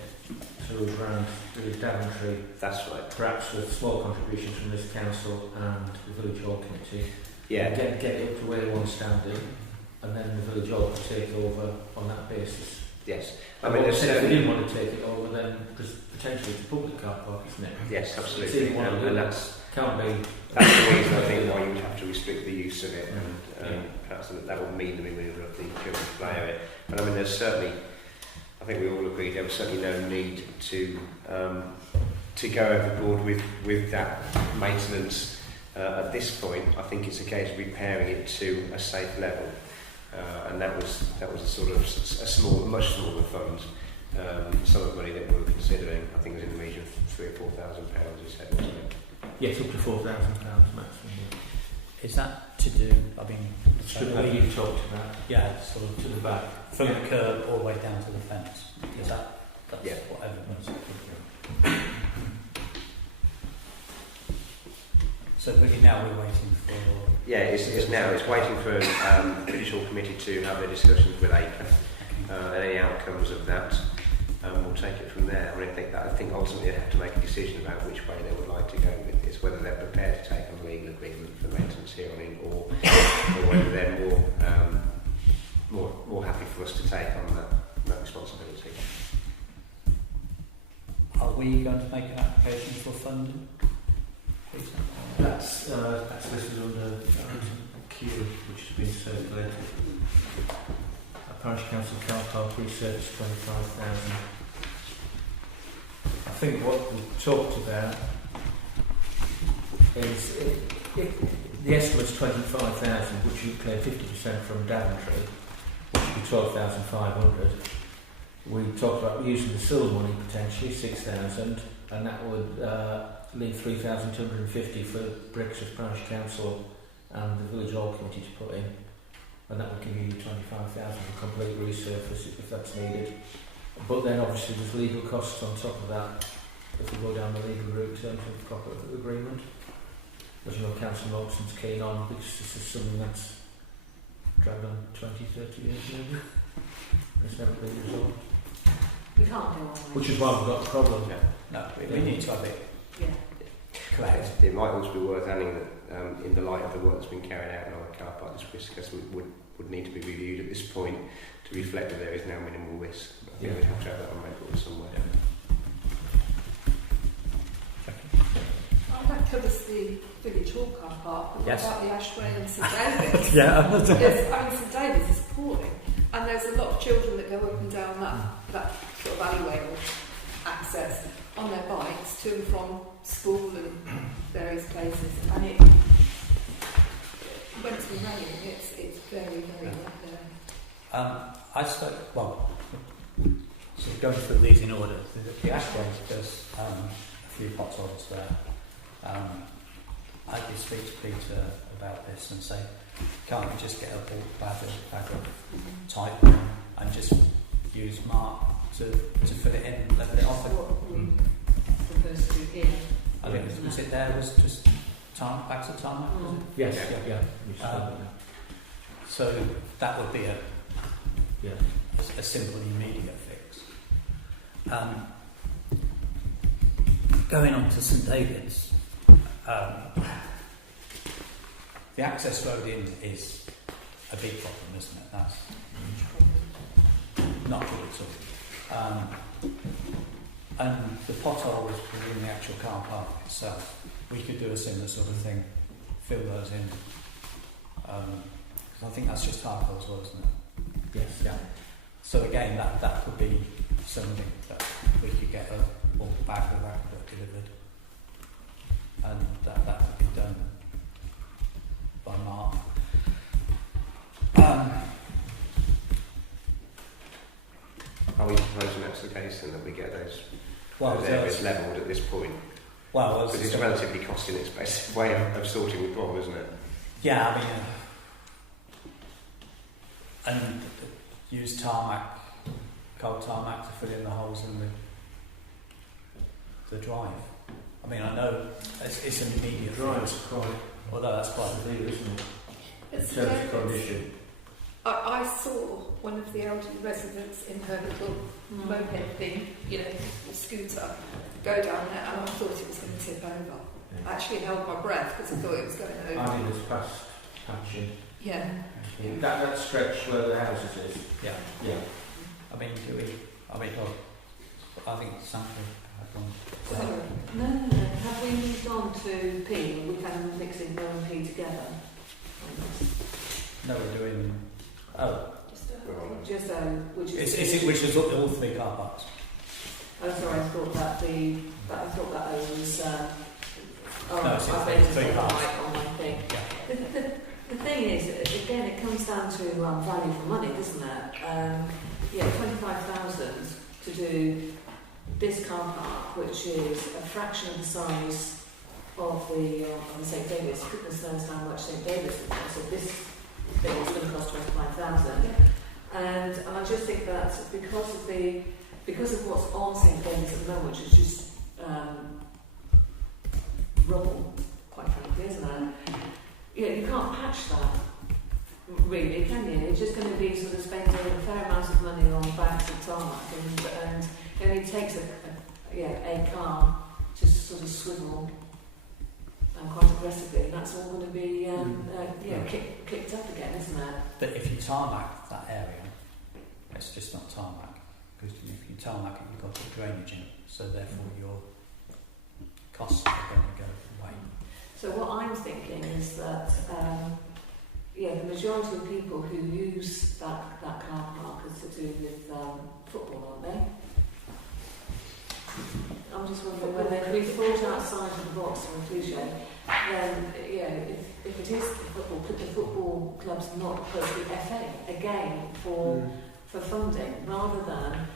to around the Daventry. That's right. Perhaps with small contributions from this council and the village hall committee. Yeah. Get it up to where one standing, and then the village hall could take over on that basis. Yes. I mean, if they didn't want to take it over, then because potentially it's a public car park, isn't it? Yes, absolutely. And that's can't be. That's the reason I think why you would have to restrict the use of it, and perhaps that would mean the removal of the children's play area. But I mean, there's certainly, I think we all agree, there was certainly no need to go overboard with that maintenance at this point. I think it's a case of repairing it to a safe level, and that was a sort of a much smaller fund. Some of the money that we were considering, I think, was in the region of £3,000 or £4,000. You said, wasn't it? Yes, up to £4,000 maximum. Is that to do, I mean, Like you talked about. yeah, sort of To the back. from the curb all the way down to the fence? Is that's Yeah. what everyone's So really now we're waiting for... Yeah, it's waiting for the British Hall Committee to have their discussions with ACRE, and any outcomes of that, we'll take it from there. I mean, I think ultimately they have to make a decision about which way they would like to go with this, whether they're prepared to take on a legal agreement for maintenance here on in, or whether they're more happy for us to take on that responsibility. Are we going to make an application for funding? Peter? That's listed under Q, which has been circulated. A parish council car park research 25,000. I think what we talked about is the estimate's 25,000, which you clear 50% from Daventry, which would be 12,500. We talked about using the silver money potentially 6,000, and that would leave 3,250 for bricks of parish council and the village hall committee to put in, and that would give you 25,000 for complete resurface if that's needed. But then obviously there's legal costs on top of that if we go down the legal route in terms of proper agreement. As you know, Councillor Moxon's keen on, because this is something that's dragged on 20, 30 years maybe. It's never been resolved. We can't go on. Which is why we've got a problem. No, we need to have it Yeah. correct. It might also be worth adding that in the light of the work that's been carried out in our car park, this risk assessment would need to be reviewed at this point to reflect that there is now minimal risk. I think we'd have to have that on record somewhere. That covers the village hall car park, but Yes. what about the Ashway and St David's? Yeah. Because, I mean, St David's is appalling, and there's a lot of children that go up and down that sort of alleyway or access on their bikes to and from school and various places, and it when it's been raining, it's very, very wet there. I spoke, well, so going through these in order. The Ashway does a few potholes there. I did speak to Peter about this and say, can't we just get a bulk bag of type and just use Mark to fill it in and level it off? What we proposed to do here. I think was it there was just bags of tarmac, was it? Yes, Yeah. yeah. So that would be Yeah. a simple immediate fix. Going on to St David's, the access road in is a big problem, isn't it? That's not good at all. And the potholes within the actual car park itself, we could do a similar sort of thing, fill those in. Because I think that's just Harcourt as well, isn't it? Yes. Yeah. So again, that could be something that we could get a bulk bag of that delivered, and that could be done by Mark. Are we proposing that's the case and that we get those Well, those areas levelled at this point? well, Because it's a relatively cost-inexpensive way of sorting the problem, isn't it? yeah, I mean, and use tarmac, cold tarmac to fill in the holes in the drive. I mean, I know it's an immediate Drive's thing, quite although that's quite severe, isn't it? It's In terms of scary. condition. I saw one of the elderly residents in her little moped thing, you know, scooter, go down there, and I thought it was going to tip over. I actually held my breath because I thought it was going over. I did this past patching. Yeah. That stretch where the houses is. Yeah. Yeah. I mean, do we? I mean, well, I think it's something. Sorry. No. Have we moved on to P? We kind of mixing O and P together. No, we're doing. Oh, Just O, which is. which is all three car parks. Oh, sorry. I thought that O was. No, it's I read it three on parts. my thing. Yeah. The thing is, again, it comes down to value for money, doesn't it? 25,000 to do this car park, which is a fraction of the size of the St David's. Goodness knows how much St David's would cost. So this thing is going to cost 25,000. And I just think that because of what's on St David's at the moment, which is just rubble, quite frankly, isn't it? You can't patch that, really, can you? It's just going to be sort of spending a fair amount of money on bags of tarmac, and it only takes a car to sort of swivel quite aggressively, and that's all going to be kicked up again, isn't it? But if you tarmac that area, it's just not tarmac, because if you tarmac it, you've got to put drainage in it, so therefore your costs are going to go away. So what I'm thinking is that, the majority of people who use that car park is to do with football, aren't they? I'm just wondering whether if we thought outside of the box for a cliche, then if it is football, could the football clubs not approach the FA again for funding rather than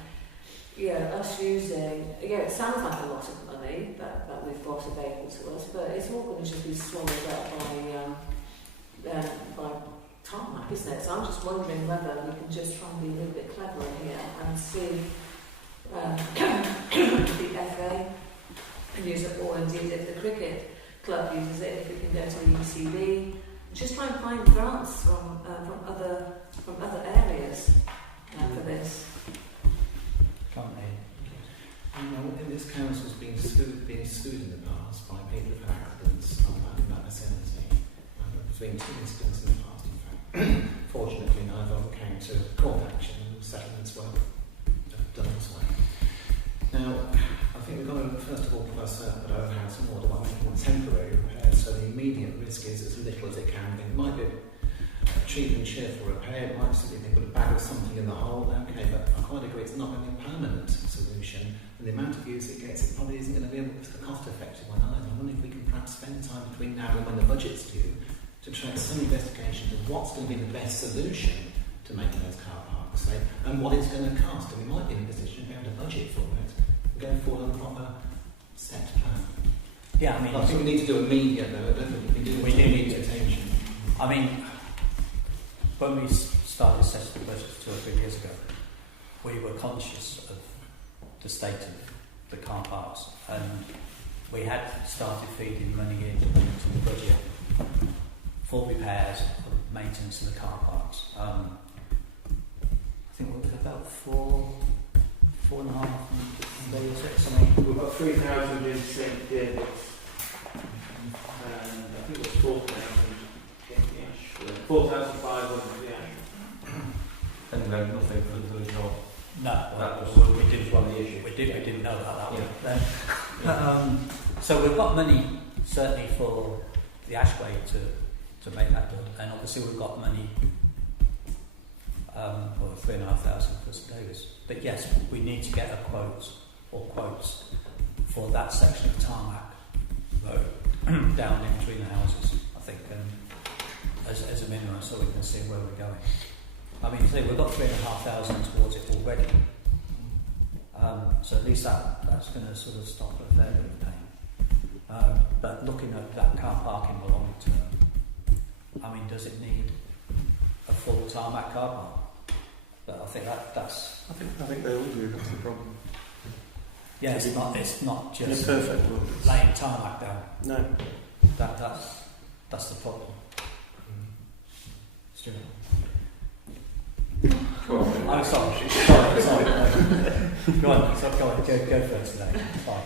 us using, it sounds like a lot of money that we've got available to us, but it's all going to just be swallowed up by tarmac, isn't it? So I'm just wondering whether we can just try and be a little bit cleverer here and see the FA and use it, or indeed if the cricket club uses it, if we can go to the ECB, just try and find grants from other areas for this. In this council's been sued in the past by people who've had accidents in that vicinity. There's been 2 incidents in the past, in fact. Fortunately, neither of them came to court action and settlements were done this way. Now, I think we've got to, first of all, put our house in order by making temporary repairs, so the immediate risk is as little as it can be. It might be a cheap and cheerful repair, it might simply be put a bag of something in the hole, okay, but I quite agree it's not going to be a permanent solution, and the amount of use it gets, it probably isn't going to be a cost-effective one either. I wonder if we can perhaps spend time between now and when the budget's due to track some investigation of what's going to be the best solution to making those car parks safe, and what it's going to cost, and we might be in a position to be able to budget for it, going forward on a proper set plan. Yeah, I mean, I think we need to do immediate though, I don't think we do immediate attention. I mean, when we started assessing the budget 2 or 3 years ago, we were conscious of the state of the car parks, and we had started feeding money into the budget for repairs and maintenance of the car parks. I think we were about 4.5 million, something. We've got 3,000 in St David's, and I think it was 4,000 in the Ashford. 4,500 in the Ashford. And nothing for the village hall. No, we didn't. One of the issues. We didn't know about that one. So we've got money certainly for the Ashway to make that good, and obviously we've got money. 3,500 for St David's. But yes, we need to get a quote or quotes for that section of tarmac road down in between the houses, I think, as a minimum, so we can see where we're going. I mean, we've got 3,500 towards it already. So at least that's going to sort of stop a fair bit of pain. But looking at that car park in the long term, I mean, does it need a full tarmac car park? But I think that's... I think they all do, that's the problem. Yeah, it's not In a just perfect world. laying tarmac down. No. That's the problem. Stuart. I'm sorry. Sorry. Go on, go first today. Fine.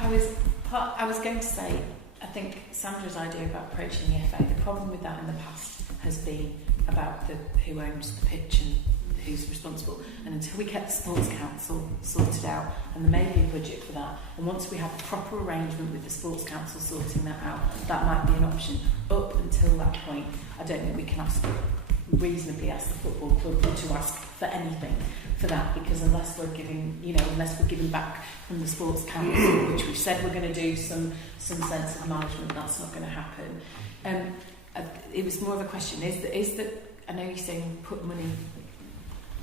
I was going to say, I think Sandra's idea about approaching the FA, the problem with that in the past has been about who owns the pitch and who's responsible. And until we get the Sports Council sorted out, and there may be a budget for that, and once we have a proper arrangement with the Sports Council sorting that out, that might be an option. Up until that point, I don't think we can reasonably ask the football club to ask for anything for that, because unless we're giving back from the Sports Council, which we've said we're going to do some sense of management, that's not going to happen. It was more of a question, is that I know you're saying put money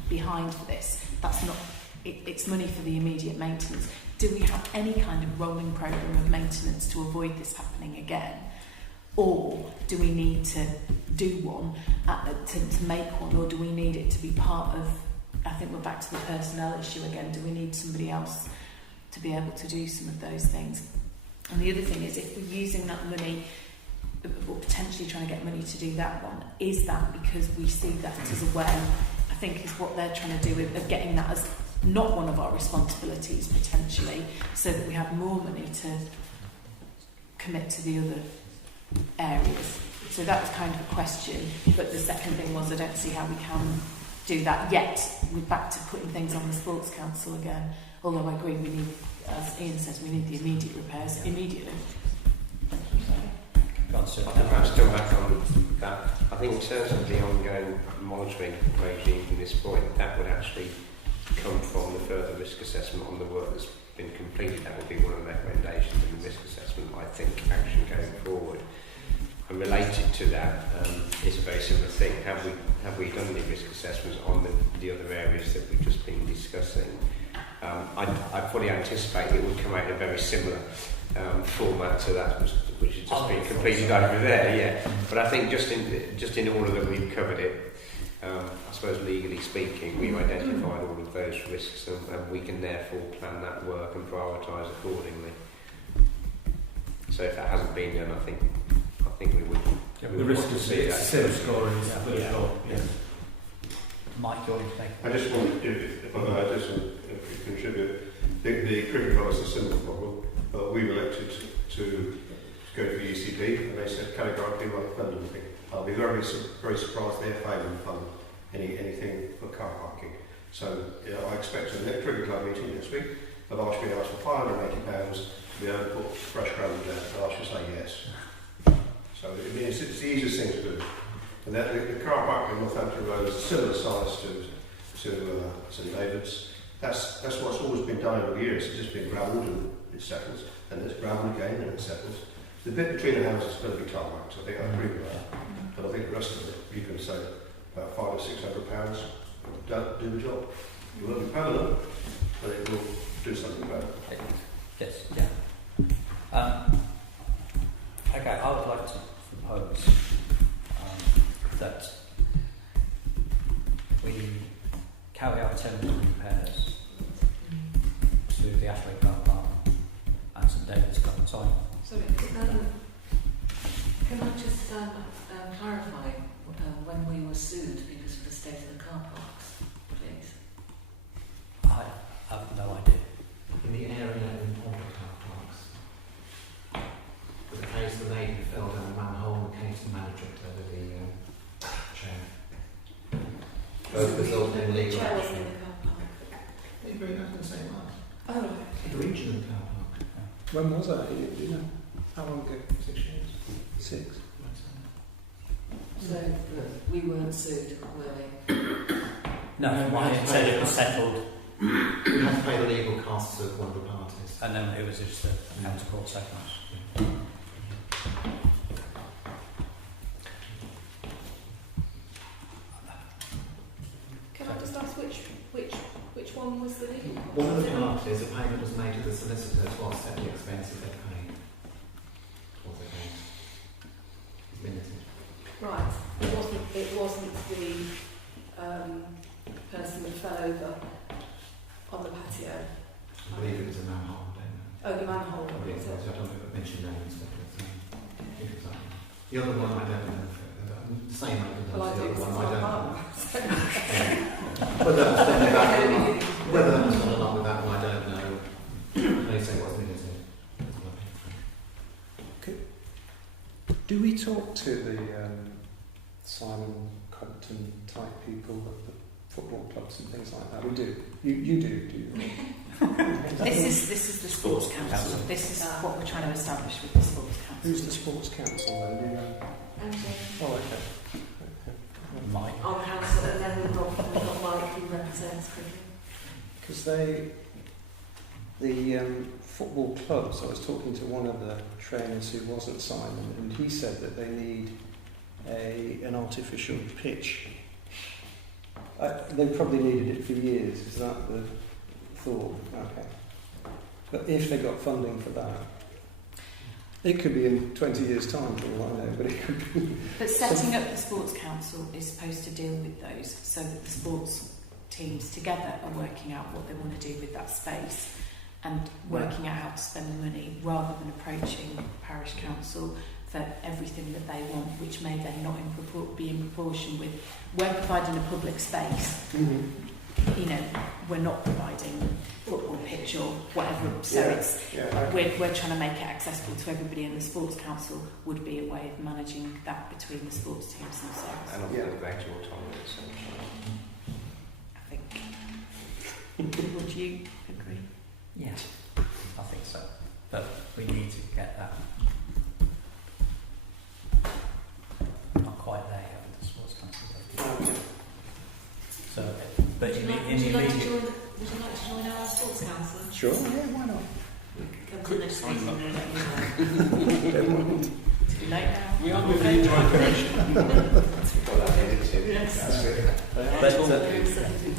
behind for this, that's not it's money for the immediate maintenance. Do we have any kind of rolling programme of maintenance to avoid this happening again? Or do we need to do one, to make one, or do we need it to be part of, I think we're back to the personnel issue again, do we need somebody else to be able to do some of those things? And the other thing is, if we're using that money, or potentially trying to get money to do that one, is that because we see that as a way, I think is what they're trying to do, of getting that as not one of our responsibilities potentially, so that we have more money to commit to the other areas. So that was kind of a question, but the second thing was, I don't see how we can do that yet. We're back to putting things on the Sports Council again, although I agree we need, as Ian says, we need the immediate repairs immediately. Perhaps come back on that. I think in terms of the ongoing monitoring regime from this point, that would actually come from the further risk assessment on the work that's been completed. That would be one of the recommendations in the risk assessment, I think, action going forward. And related to that is a very similar thing. Have we done any risk assessments on the other areas that we've just been discussing? I fully anticipate it would come out in a very similar format to that which has just been completed over there, yeah. But I think just in order that we've covered it, I suppose legally speaking, we've identified all of those risks, and we can therefore plan that work and prioritise accordingly. So if that hasn't been done, I think we would. The risk of zero scoring is the first goal. Yes. Mike, you want to make? I just want, if I may, I just want to contribute. The cricket club is a simple problem, but we've elected to go to the ECB, and they said categorically won't fund anything. I'll be very surprised they're failing to fund anything for car parking. So I expect a cricket club meeting next week, but I should be asked for £580 to be able to put fresh ground down, and I should say yes. So it's the easiest thing to do. And the car park in Northampton Road is a similar size to St David's. That's what's always been done over the years. It's just been gravelled and it settles, and it's gravelled again and it settles. The bit between the houses is going to be tarmacked, so I think I agree with that. But I think the rest of it, you can say about £500 or £600, don't do the job. It won't be permanent, but it will do something about it. Yes, yeah. Okay, I would like to propose that we carry out temporary repairs to the Ashway Car Park and St David's Club Time. Sorry, can I just clarify when we were sued because of the state of the car parks, please? I have no idea. In the area in all the car parks. The case the lady fell down a manhole and came to the manager over the chair. Both resulted in legal Chair was action. in the car park. Are you very much in the same line? Oh, right. The regional car park. When was that? Do you know? How long ago? 6 years. 6. So we weren't sued, were we? No, I said it was settled, We have to pay the legal costs of one of the parties. and then it was just a counter court settlement. Can I just ask which one was the legal cost? One of the is a payment was made to the solicitor to offset the expenses they paid towards the case. It's limited. Right. It wasn't the person that fell over on the patio. I believe it was a manhole, I don't know. Oh, the manhole. I believe it was. I don't think I've mentioned names, but I think it's that. The other one I don't know. The same as Well, I the do, other 'cause one, it's I my don't know. partner. Whether that was done with that or not, whether that was done along with that one, I don't know. They say it was limited. Do we talk to the Simon Compton type people at the football clubs and things like that? We do. You do you? This is the sports council. This is what we're trying to establish with the sports council. Who's the sports council then? Do you know? Oh, okay. Mike. Our council, and then we've got Mike who represents cricket. Because the football clubs, I was talking to one of the trainers who wasn't Simon, and he said that they need an artificial pitch. They probably needed it for years. Is that the thought? Okay. But if they got funding for that, it could be in 20 years' time, for all I know, but it could be. But setting up the sports council is supposed to deal with those, so that the sports teams together are working out what they want to do with that space and working out how to spend the money, rather than approaching parish council for everything that they want, which may then not be in proportion with. We're providing a public space. Mm-hmm. You know, we're not providing football pitch or whatever. So we're trying to make it accessible to everybody, and the sports council would be a way of managing that between the sports teams themselves. And also greater autonomy. I think. Would you agree? Yeah, I think so. But we need to get that. Not quite there yet with the sports council. So, but Would you like to join our sports council? Sure, yeah, why not? Come to the next meeting and let you know. Don't mind. Too late now. We are moving into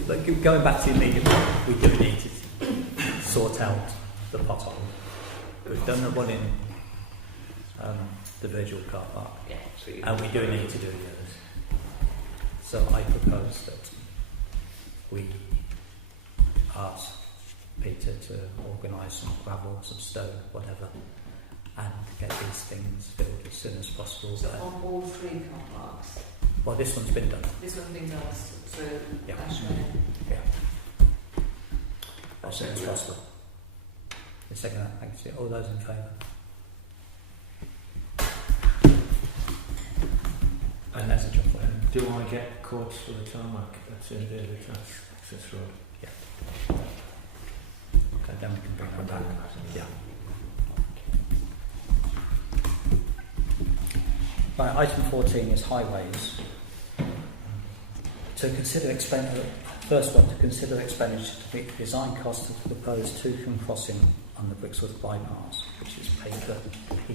But going back to immediate, we do need to sort out the pothole. We've done the one in the virtual car park, and we do need to do the others. So I propose that we ask Peter to organise some gravel, some stone, whatever, and get these things filled as soon as possible. So on all three car parks. Well, this one's been done. This one's been done, so Yeah. Ashway. Yeah. As soon as possible. The second, thank you. All those in favour? And that's a job for him. Do I get quotes for the tarmac at the access road? Okay, then we can bring that back. Yeah. Right, item 14 is highways. To consider first one, to consider expenditure to meet the design cost of the proposed Toucan crossing on the Brixworth bypass, which is paper P.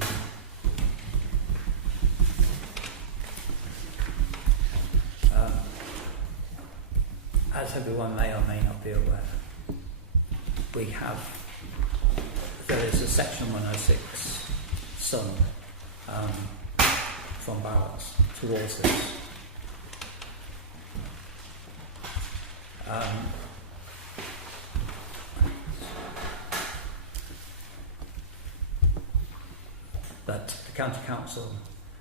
As everyone may or may not be aware, there is a section 106 Sun from Barrels towards this. But the county council,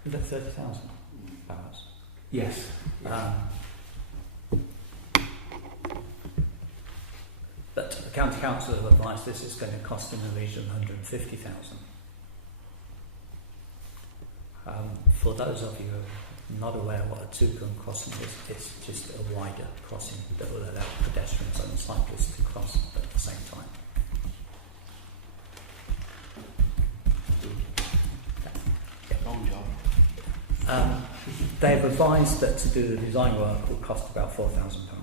is it 30,000 barrels? Yes. But the county council have advised this is going to cost in the region of 150,000. For those of you who are not aware what a Toucan crossing is, it's just a wider crossing that will allow pedestrians and cyclists to cross at the same time. Long job. They've advised that to do the design work will cost about £4,000.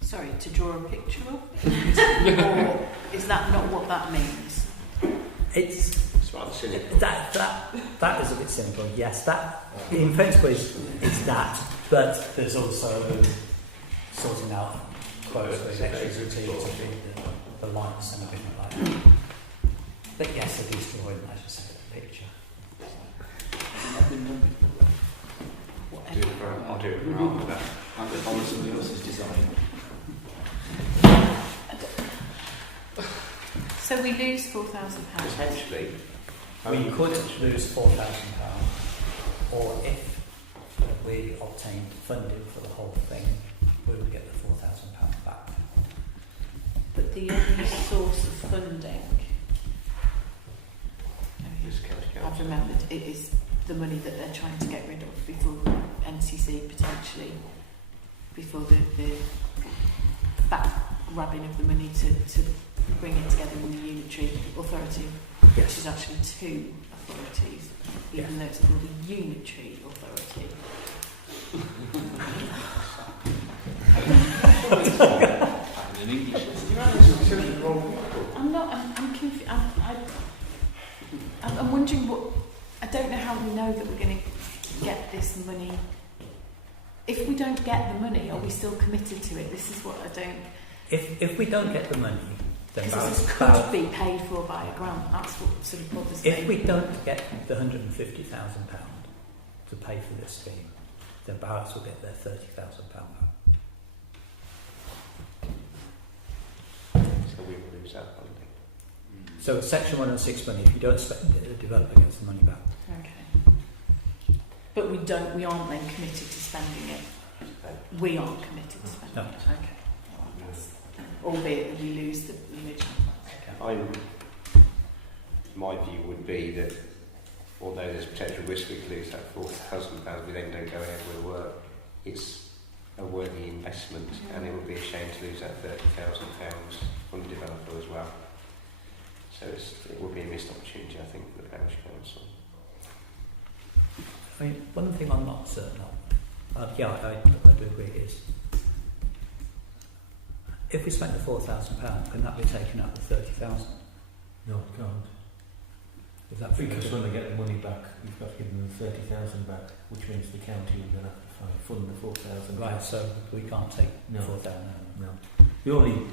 Sorry, to draw a picture of it? Or is that not what that means? It's rather cynical. That is a bit cynical, yes. That, in principle, is that, but there's also sorting out quotes for electricity to feed the lights and everything like that. But yes, it is drawing, as you said, the picture. I'll do it for that. I'm going to follow somebody else's design. So we lose £4,000. Potentially. We could lose £4,000, or if we obtained funding for the whole thing, we would get the £4,000 back. But the only source of funding, I've remembered, it is the money that they're trying to get rid of before NCC potentially, before the back grabbing of the money to bring it together in the unitary authority, which is actually two authorities, even though it's called a unitary authority. In English. I'm not. I'm confused. I'm wondering what. I don't know how we know that we're going to get this money. If we don't get the money, are we still committed to it? This is what I don't. If we don't get the money, then because this could be paid for by a grant. That's what sort of bothers me. if we don't get the £150,000 to pay for this scheme, then Barracks will get their £30,000 back. So we will lose that funding. So Section 106 money, if you don't spend it, the developer gets the money back. Okay. But we aren't then committed to spending it. We aren't committed to spending No. it. Okay. Albeit that we lose the original. My view would be that although there's potential risk we could lose that £4,000, we then don't go ahead with the work, it's a worthy investment, and it would be a shame to lose that £30,000 from the developer as well. So it would be a missed opportunity, I think, for the parish council. I mean, one thing I'm not certain of, I do agree, is if we spent the £4,000, can that be taken out of the £30,000? No, it can't. Is that Because when they get the money back, you've got to give them the 30,000 back, which means the county will then have to fund the 4,000. right? So we can't take No. 4,000. No. The only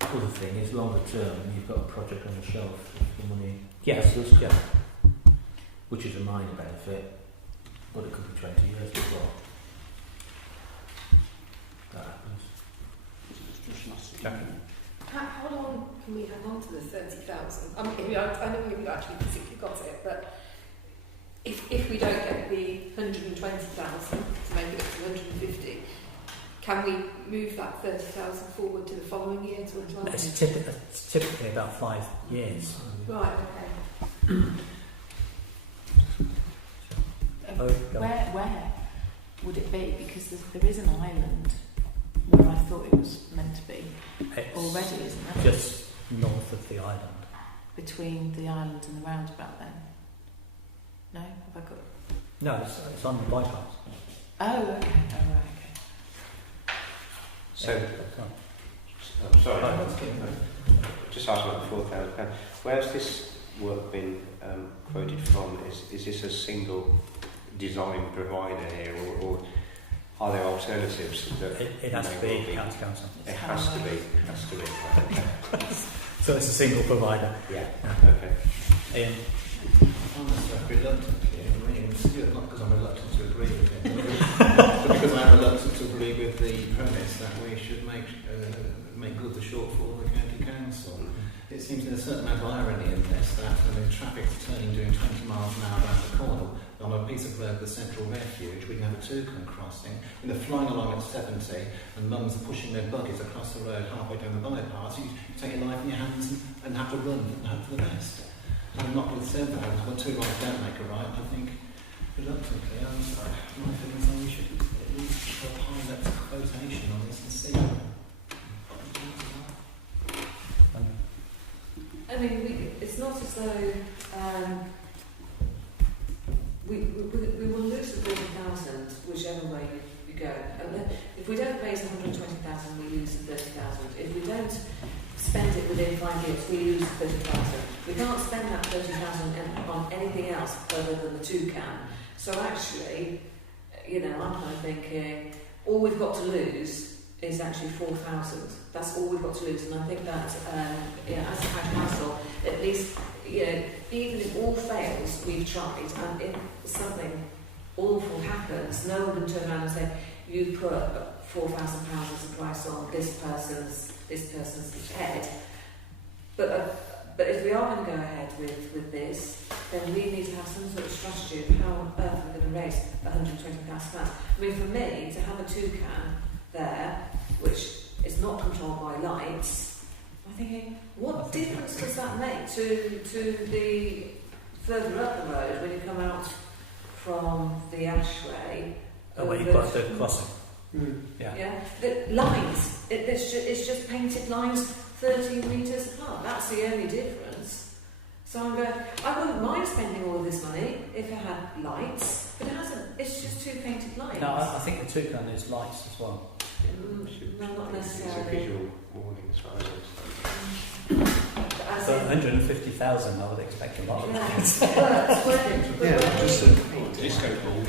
other thing is longer term, you've got a project on the shelf if the money Yes, does go, which is a minor benefit, but it could be 20 years before that happens. How long can we hang on to the 30,000? I mean, I know we've actually physically got it, but if we don't get the 120,000 to make it up to 150, can we move that 30,000 forward to the following year to apply? It's typically about 5 years. Right, okay. Where would it be? Because there is an island where I thought it was meant to be It's already, isn't there? just north of the island. Between the island and the roundabout then? No? Have I got... No, it's on the bypass. Oh, okay. Oh, right, okay. So, It's not. sorry, just ask about the £4,000. Where's this work been quoted from? Is this a single design provider here, or are there alternatives? That It has to be county council. It has to be. So it's a single provider. Yeah. Okay. Ian? I'm reluctantly agreeing, not because I'm reluctant to agree with it, but because I'm reluctant to agree with the premise that we should make good the shortfall of the county council. It seems there's a certain amount of irony in this, that when traffic's turning doing 20 miles an hour around the corner on a piece of road, the Central Refuge, we can have a toucan crossing, and they're flying along at 70, and mums are pushing their buggies across the road halfway down the bypass. You take your life in your hands and have to run and hope for the best. I'm not concerned that when two rights don't make a right. I think reluctantly, my feelings are we should at least apply that quotation on this and see. I mean, it's not as though we will lose the 40,000 whichever way you go. And then if we don't raise 120,000, we lose the 30,000. If we don't spend it within 5 years, we lose 30,000. We can't spend that 30,000 on anything else other than the toucan. So actually, I'm kind of thinking all we've got to lose is actually 4,000. That's all we've got to lose, and I think that as a town council, at least, even if all fails, we've tried, and if something awful happens, no one can turn around and say, you put £4,000 as a price on this person's head. But if we are going to go ahead with this, then we need to have some sort of strategy of how on earth we're going to raise £120,000. I mean, for me, to have a toucan there, which is not controlled by lights, I'm thinking, what difference does that make to the further up the road when you come out from the Ashway? When you've got to do a crossing. Yeah. The lines, it's just painted lines 13 metres apart. That's the only difference. So I'm going, I wouldn't mind spending all of this money if it had lights, but it hasn't. It's just two painted lines. No, I think the toucan is lights as well. No, not It's a necessarily. visual warning as far as So 150,000, I would expect a lot of Yeah. lights. Disco ball.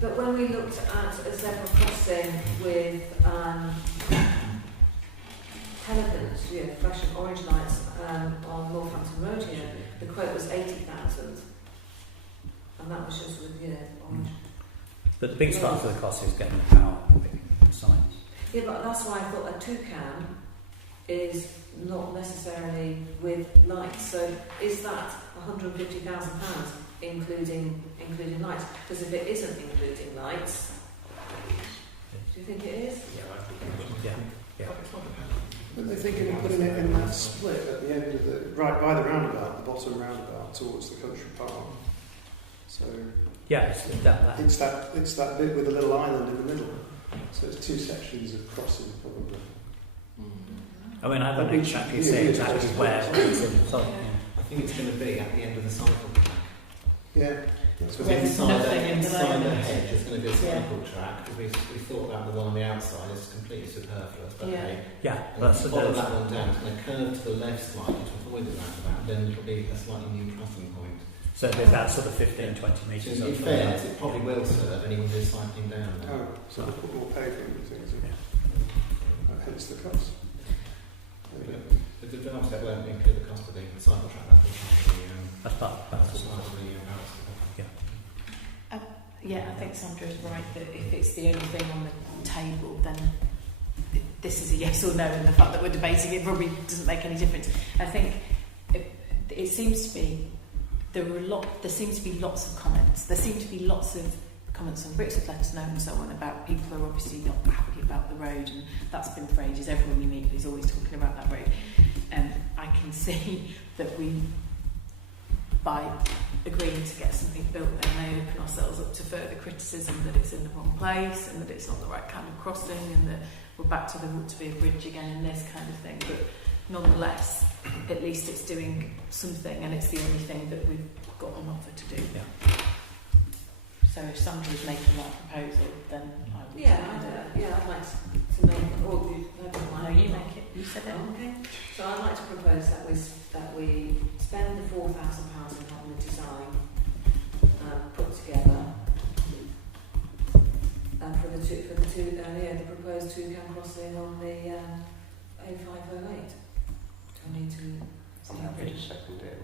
But when we looked at a zebra crossing with Pelicans, flashing orange lights on Northampton Road here, the quote was 80,000, and that was just with orange. But the biggest part for the cost is getting the power signs. Yeah, but that's why I thought a toucan is not necessarily with lights. So is that £150,000 including lights? Because if it isn't including lights, do you think it is? Yeah, I think Yeah. But they're thinking of putting it in that split at the end of right by the roundabout, the bottom roundabout towards the country park. So Yeah, it's that. it's that bit with a little island in the middle. So it's two sections of crossing probably. I mean, I don't exactly see exactly where it's in. Sorry. I think it's going to be at the end of the cycle track. Yeah. That's Because what inside the hedge there's going to be a cycle track. Because we thought about the one on the outside is completely superfluous. But okay. Yeah, And that's if you follow that one down, it's going to curve to the left slightly to avoid the roundabout. Then it'll be a slightly new crossing point. so it'll be about sort of 15, 20 So metres. in fairness, it probably will serve anyone who's cycling down there. Oh, so they put more pavement and things in. Hence the cost. But the offset won't include the cost of the cycle track. That's part of That's the part of the Yeah, I think Sandra's right that if it's the only thing on the table, then this is a yes or no, and the fact that we're debating it probably doesn't make any difference. I think it seems to be there seems to be lots of comments. There seem to be lots of comments on Brixworth, let us know, and so on, about people who are obviously not happy about the road, and that's been for ages. Everyone you meet is always talking about that road. I can see that we, by agreeing to get something built, then may open ourselves up to further criticism that it's in the wrong place and that it's not the right kind of crossing and that we're back to the route to be a bridge again and this kind of thing. But nonetheless, at least it's doing something, and it's the only thing that we've got on offer to do. Yeah. So if somebody was making that proposal, then I would. I'd like to make it. Or No, you make it. You said it. Okay. So I'd like to propose that we spend the £4,000 on the design put together the proposed toucan crossing on the A508. I need to. I'm happy to second it.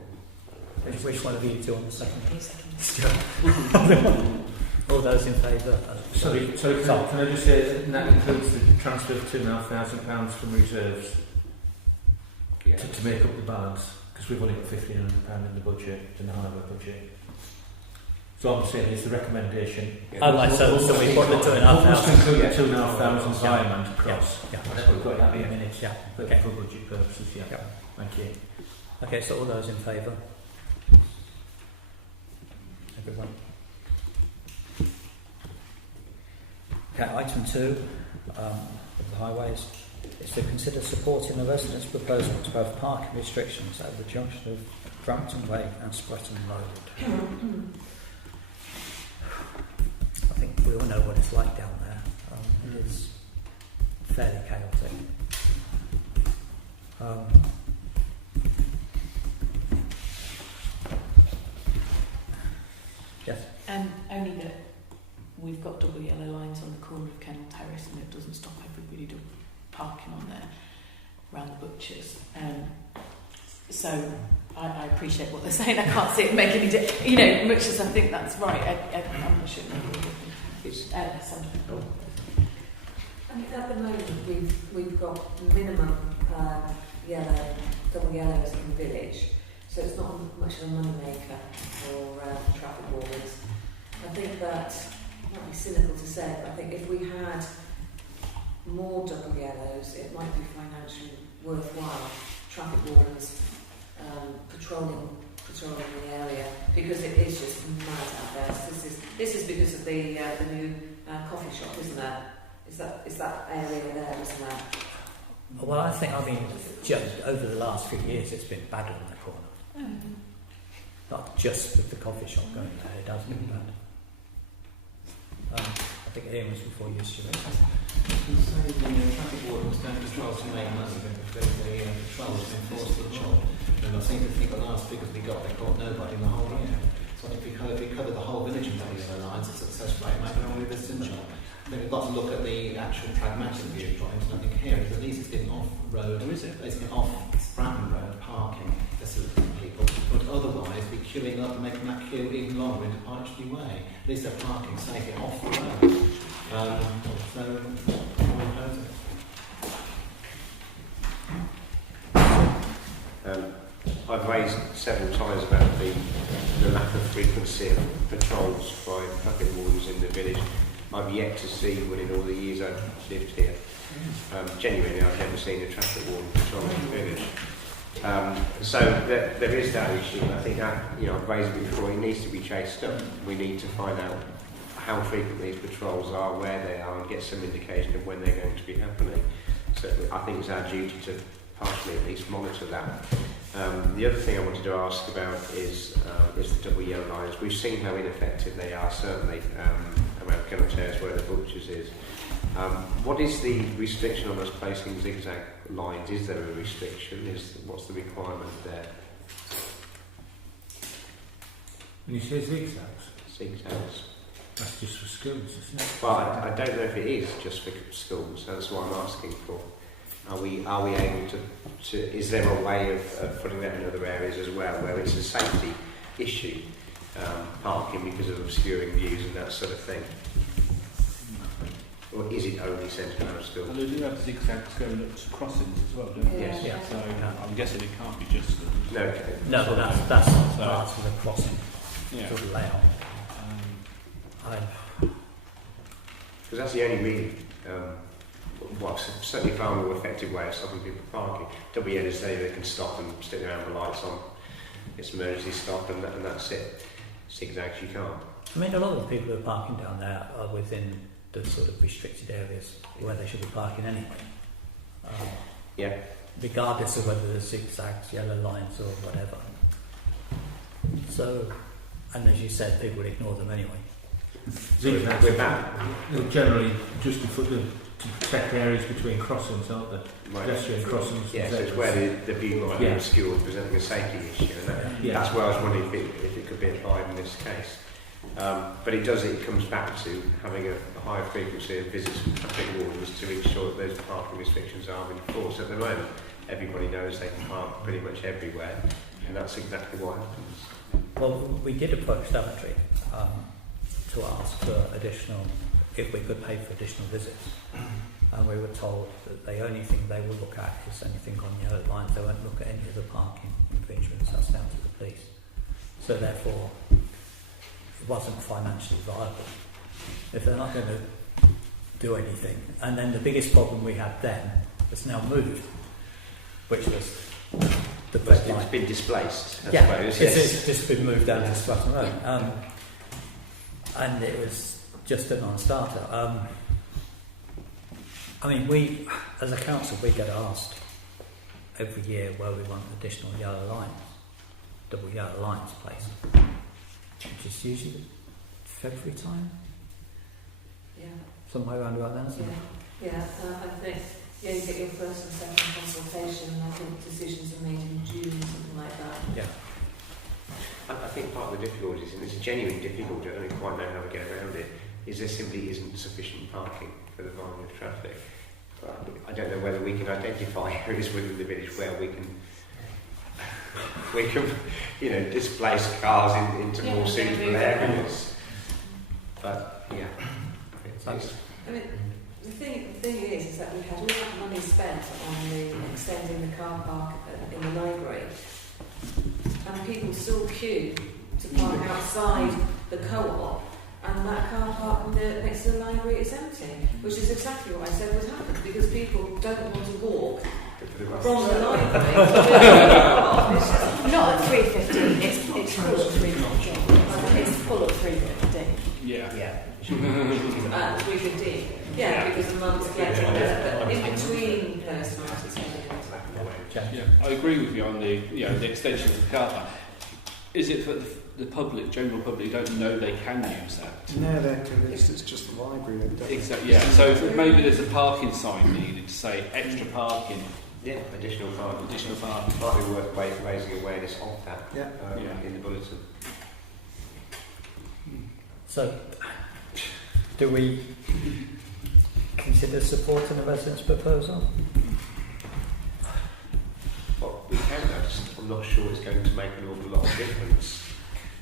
Which one of you two on the second? You second. All those in favour? Sorry, can I just say that includes the transfer of £2,500 from reserves Yeah. to make up the balance, because we've only got £1,500 in the budget, in the highway budget. So I'm saying it's the recommendation. I'd like so we put the Almost £2,500. include the £2,500 fireman to cross. Yeah. That's what we've got that in a minute. Yeah. But Okay. for budget purposes, yeah. Yeah. Thank you. Okay, so all those in favour? Everyone? Okay, item 2 of the highways is to consider supporting the residents' proposal to have parking restrictions at the junction of Frampton Way and Spretton Road. I think we all know what it's like down there. It is fairly chaotic. Yes. Only that we've got double yellow lines on the corner of Kennel Terrace, and it doesn't stop everybody parking on there around the butchers. So I appreciate what they're saying. I can't see it make any difference. You know, much as I think that's right, I'm not sure it makes any difference. I mean, at the moment we've got minimum double yellows in the village, so it's not much of a money maker for traffic wardens. I think that might be cynical to say, but I think if we had more double yellows, it might be financially worthwhile. Traffic wardens patrolling the area, because it is just mad out there. So this is because of the new coffee shop, isn't it? Is that area there, isn't there? Well, I mean, just over the last few years, it's been bad on the corner. Not just with the coffee shop going there, it has been bad. I think Ian was before you, Stuart. You say the traffic wardens don't patrol to make money, but the patrol is enforced the law. And I seem to think the last figures we got, they caught nobody in the whole year. So if we cover the whole village in yellow lines, a success rate might be only this in job. I think we've got to look at the actual pragmatic viewpoint, and I think here is at least it's getting off-road, Or is it? it's getting off Stratton Road parking facility for people, but otherwise be queuing up and making that queue even longer into Archdale Way. At least they're parking safely off the road. So, I'm opposing it. I've raised several times about the lack of frequency of patrols by traffic wardens in the village. I've yet to see one in all the years I've lived here. Genuinely, I've never seen a traffic warden patrolling the village. So there is that issue. I think that, I've raised it before, it needs to be chased up. We need to find out how frequent these patrols are, where they are, and get some indication of when they're going to be happening. So I think it's our duty to partially at least monitor that. The other thing I wanted to ask about is the double yellow lines. We've seen how ineffective they are, certainly around Kennel Terrace where the butchers is. What is the restriction on us placing zigzag lines? Is there a restriction? What's the requirement there? When you say zigzags, Zigzags. that's just for schools, isn't it? Well, I don't know if it is just for schools. That's what I'm asking for. Are we able to? Is there a way of putting that in other areas as well, where it's a safety issue, parking because of obscuring views and that sort of thing? Or is it only centred around schools? Well, they do have zigzags going up to crossings as well, don't they? Yes. Yeah. So I'm guessing it can't be just. No. No, that's part of the crossing sort of layout. Because that's the only really, certainly far more effective way of stopping people parking. Double yellows say they can stop and stick their amber lights on. It's emergency stop and that's it. Zigzags you can't. I mean, a lot of the people who are parking down there are within the sort of restricted areas where they should be parking anyway. Yeah. Regardless of whether there's zigzags, yellow lines or whatever. So, and as you said, people would ignore them anyway. Zigzags We're back. are generally just to protect areas between crossings, aren't they? Pedestrian crossings. Yeah, so it's where the view might be obscured, presenting a safety issue, and that's where I was wondering if it could be applied in this case. But it comes back to having a higher frequency of visits from traffic wardens to ensure that those parking restrictions are enforced. At the moment, everybody knows they can park pretty much everywhere, and that's exactly what happens. Well, we did approach Daventry to ask for additional, if we could pay for additional visits. And we were told that the only thing they would look at is anything on yellow lines. They won't look at any of the parking infringements. That's down to the police. So therefore, it wasn't financially viable. If they're not going to do anything. And then the biggest problem we had then has now moved, which was the But red line. it's been displaced, I Yeah, suppose. it's just been moved down to Stratton Road. And it was just a non-starter. I mean, we, as a council, we get asked every year where we want additional yellow lines, double yellow lines placed, which is usually February time, Yeah. somewhere around about then, isn't it? Yeah, I think you get your first and second consultation, and I think decisions are made in June, something like that. Yeah. I think part of the difficulty is, and it's a genuine difficulty, I don't quite know how to get around it, is there simply isn't sufficient parking for the volume of traffic. But I don't know whether we can identify areas within the village where we can displace cars into more suitable areas. But yeah, I mean, the thing is that we had all that money spent on extending the car park in the library, and people still queue to park outside the co-op, and that car park next to the library is empty, which is exactly what I said would happen, because people don't want to walk from the library to the co-op. It's just Not at 3:15. It's full at 3:15. It's full at 3:15. Yeah. Yeah. at 3:15. Yeah, because the mum's collecting but in between those times it's only Yeah, I agree with you on the extension of the car park. Is it for the public, general public, who don't know they can use that? No, they're convinced it's just the library. Exactly. Yeah. So maybe there's a parking sign needed to say extra parking. yeah, additional parking. Additional parking. Might be worth raising awareness of that Yeah. in the bulletin. So, do we consider supporting the residents' proposal? Well, we can. I'm not sure it's going to make an awful lot of difference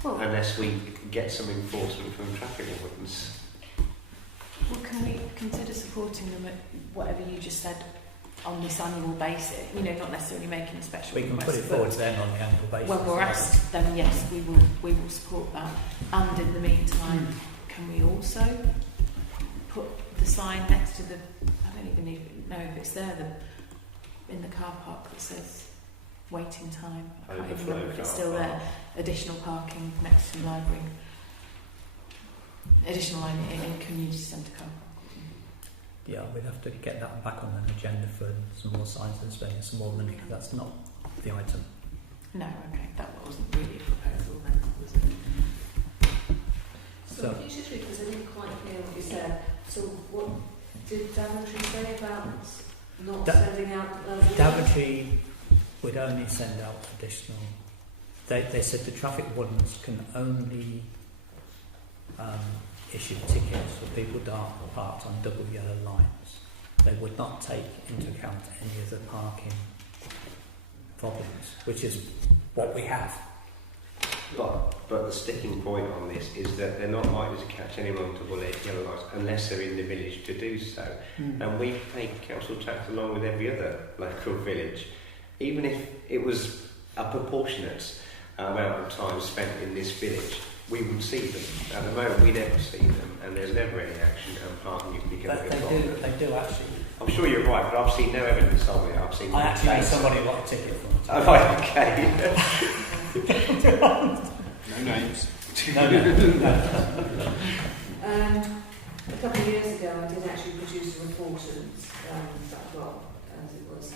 unless we get some enforcement from traffic wardens. Well, can we consider supporting them at whatever you just said on this annual basis? You know, not necessarily making a special We can request, put it forward to them on the annual basis. when we're asked, then yes, we will support that. And in the meantime, can we also put the sign next to the, I don't even know if it's there, in the car park that says waiting time. I can't even remember if it's still there. Additional parking next to the library. Additional line in community centre car park. Yeah, we'd have to get that back on an agenda for some more signs and spending some more money, because that's not the item. No, okay, that wasn't really a proposal then, was it? So, future three, because I didn't quite hear what you said. So, what did Daventry say about not sending out? Daventry would only send out additional. They said the traffic wardens can only issue tickets for people parked on double yellow lines. They would not take into account any of the parking problems, which is what we have. But the sticking point on this is that they're not likely to catch anyone on double yellow lights unless they're in the village to do so. And we pay council tax along with every other local village. Even if it was a proportionate amount of time spent in this village, we would see them. At the moment, we never see them, and there's never any action, and parking is becoming a problem. They do actually. I'm sure you're right, but I've seen no evidence of it. I've seen. I actually had somebody got a ticket for it. Oh, right, okay. No names. No. A couple of years ago, I did actually produce a report, and as it was,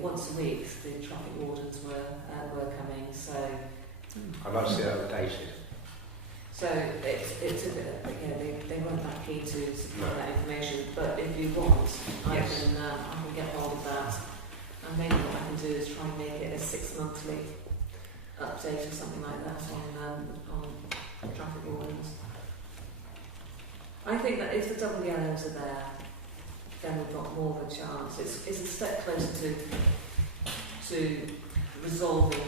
once a week the traffic wardens were coming. So I'd like to see that updated. So it took they weren't that keen to supply that information. But if you want, I can get hold of that, and maybe what I can do is try and make it a 6-monthly update or something like that on traffic wardens. I think that if the double yellows are there, then we've got more of a chance. It's a step closer to resolving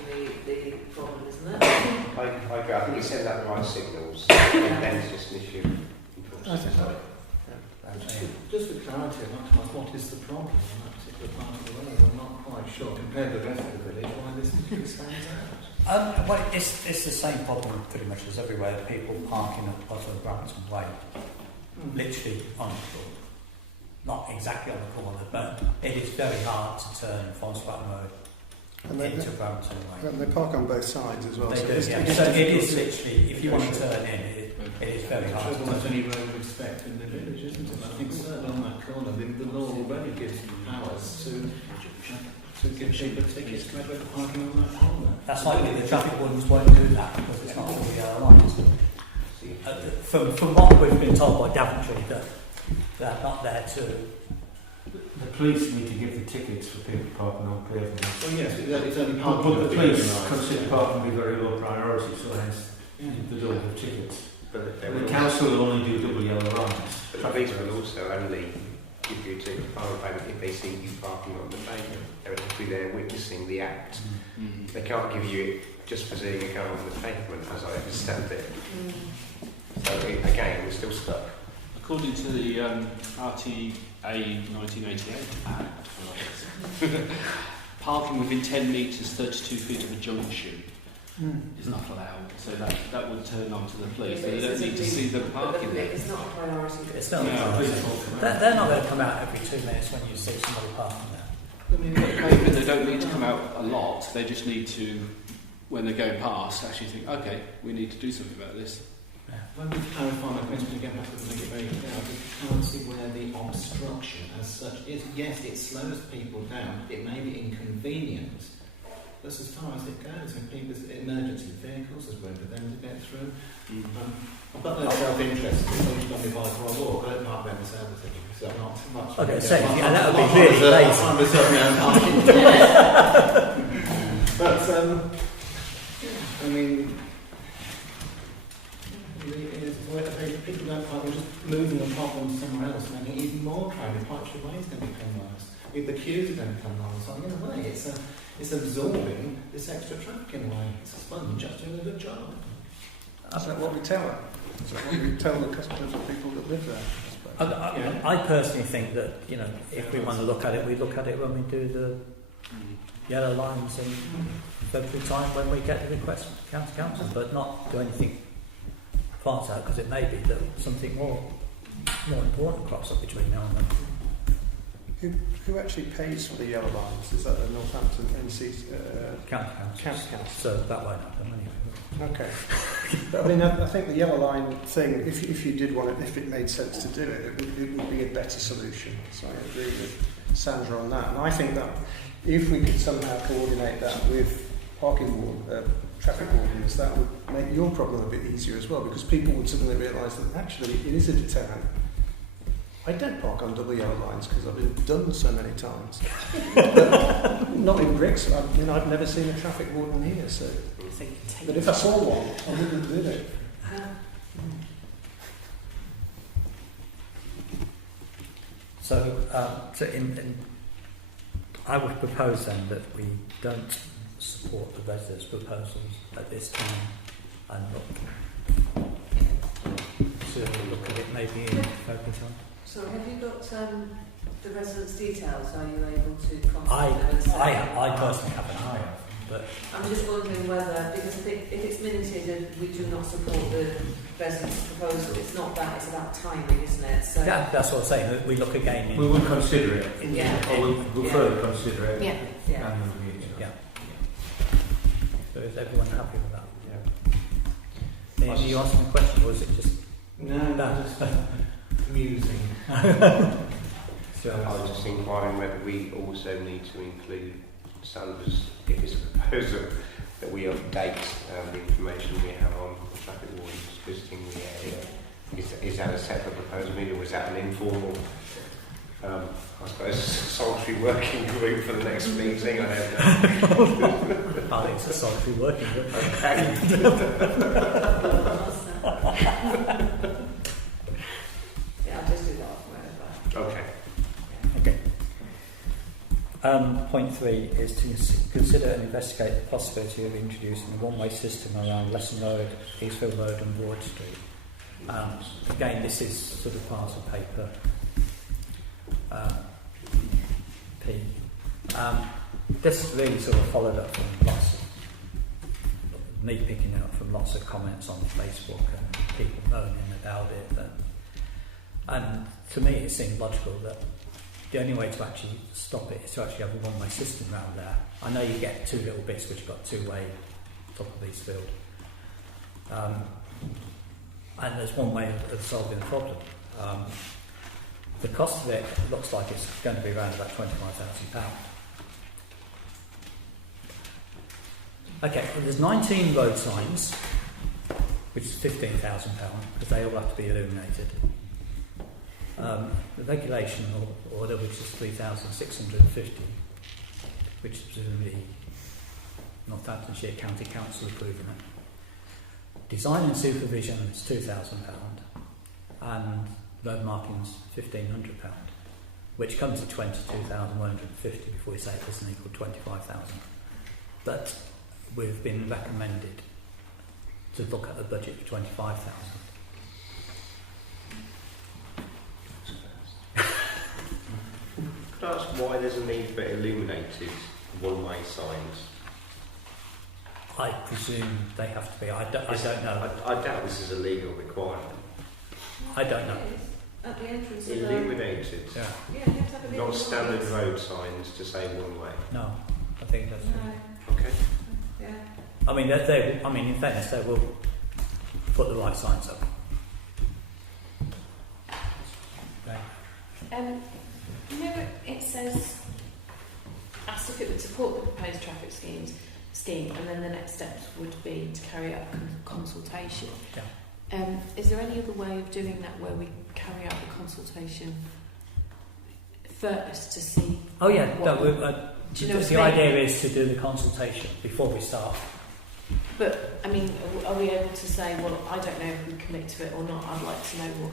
the problem, isn't it? I agree. I think you send out the right signals, and then it's just an issue. Just for clarity, I'd like to ask, what is the problem on that particular part of the road? I'm not quite sure, compared to the rest of the village, why this stands out. Well, it's the same problem pretty much as everywhere. People parking at the bottom of Brampton Way, literally on the corner. Not exactly on the corner, but it is very hard to turn from Stratton Road into Brampton Way. And they park on both sides as well. They so do, it's yeah. just So it difficult is literally, if you want to turn in, it is very hard to Almost turn any road respect in the village, isn't it? I think certainly on that corner, the law already gives powers to give people tickets to have parking on that corner. That's likely the traffic wardens won't do that because it's not all the yellow lines. From what we've been told by Daventry, that they're not there to. The police need to give the tickets for people parking on pavement. Well, yes, it's only But parking. the police consider parking to be very low priority, so hence they don't have tickets. But they The will council will only do double yellow lines. But the police will also only give you a £2 payment if they see you parking on the pavement. They're actually there witnessing the act. Mm. They can't give you it just for seeing you go on the pavement, as I understand it. So again, we're still stuck. According to the RTA 1988 Act, parking within 10 metres, 32 feet of a junction is not allowed. So that would turn on to the police. They don't need to see them parking there. It's not a priority. It's not. No. They're not going to come out every 2 minutes when you see somebody parking there. I mean, maybe they don't need to come out a lot. They just need to, when they're going past, actually think, okay, we need to do something about this. Let me clarify my question again, to make it very clear. I can't see where the obstruction as such is. Yes, it slows people down. It may be inconvenient. That's as far as it goes. And people's emergency vehicles, there's room for them to get through. I've got no self-interest. It's only done me by for a walk. I don't park around myself, so I'm not too much. Okay, so and that would be really lazy. I'm myself my own parking. But I mean, people don't park, they're just moving the problem somewhere else, making it even more crowded. Parkshire Way is going to become worse. The queues are going to become longer. So in a way, it's absorbing this extra traffic in a way. It's a sponge just doing a good job. Is that what we tell them? Is that what we tell the customers or people that live there? I personally think that, you know, if we want to look at it, we look at it when we do the yellow lines in February time when we get the request from county council, but not do anything fast out, because it may be that something more important crops up between now and then. Who actually pays for the yellow lines? Is that the Northampton NC County council. So that won't happen anyway. Okay. But I mean, I think the yellow line thing, if you did want it, if it made sense to do it, it would be a better solution. So I agree with Sandra on that. And I think that if we could somehow coordinate that with traffic wardens, that would make your problem a bit easier as well, because people would suddenly realise that actually it is a deterrent. I don't park on double yellow lines because I've been done so many times. Not in Bricks. I've never seen a traffic warden here. So, but if I saw one, I wouldn't do it. So, I would propose then that we don't support the residents' proposals at this time, and look at it maybe in February time. So have you got the residents' details? Are you able to contact them and say? I personally have an eye on them, but I'm just wondering whether, because if it's minuted and we do not support the residents' proposal, it's not that, it's about timing, isn't it? So yeah, that's what I'm saying, that we look again in... We would consider it. Yeah. We'll further consider it. Yeah. Yeah. And review it. Yeah. So is everyone happy with that? Yeah. Are you asking a question, or is it just... No, just amusing. So I was just inquiring whether we also need to include Sanders, if it's a proposal, that we update the information we have on the traffic wardens visiting the area. Is that a separate proposal, or is that an informal, I suppose, solitary working group for the next meeting? I don't know. I think it's a solitary working group. Yeah, I'll just do that wherever. Okay. Okay. Point 3 is to consider and investigate the possibility of introducing a one-way system around Lesson Road, Eastfield Road and Broad Street. Again, this is sort of part of paper P. This really sort of followed up from lots of me picking it up from lots of comments on Facebook and people moaning about it. And to me, it seemed logical that the only way to actually stop it is to actually have a one-way system around there. I know you get two little bits which have got two-way top of Eastfield. And there's one way of solving the problem. The cost of it looks like it's going to be around about £25,000. Okay, well, there's 19 road signs, which is £15,000, because they all have to be illuminated. The regulation order, which is 3,650, which is presumably Northamptonshire County Council approving it. design and supervision is £2,000 and road marking's £1,500, which comes to 22,150 before we say it doesn't equal 25,000. But we've been recommended to look at a budget for 25,000. Could I ask why there's a need for illuminated one-way signs? I presume they have to be. I don't know. I doubt this is a legal requirement. I don't know. At the entrance of Illuminated. Yeah. Yeah, you have to have a Not little standard lights. road signs to say one way. No, I think that's. No, Okay. yeah. I mean, in fairness, they will put the right signs up. Right. You know, it says, asked if it would support the proposed traffic scheme, and then the next steps would be to carry out a consultation. Yeah. Is there any other way of doing that where we carry out the consultation first to see? Oh yeah, what no, do you know the what I mean? idea is to do the consultation before we start. But I mean, are we able to say, well, I don't know if we commit to it or not? I'd like to know what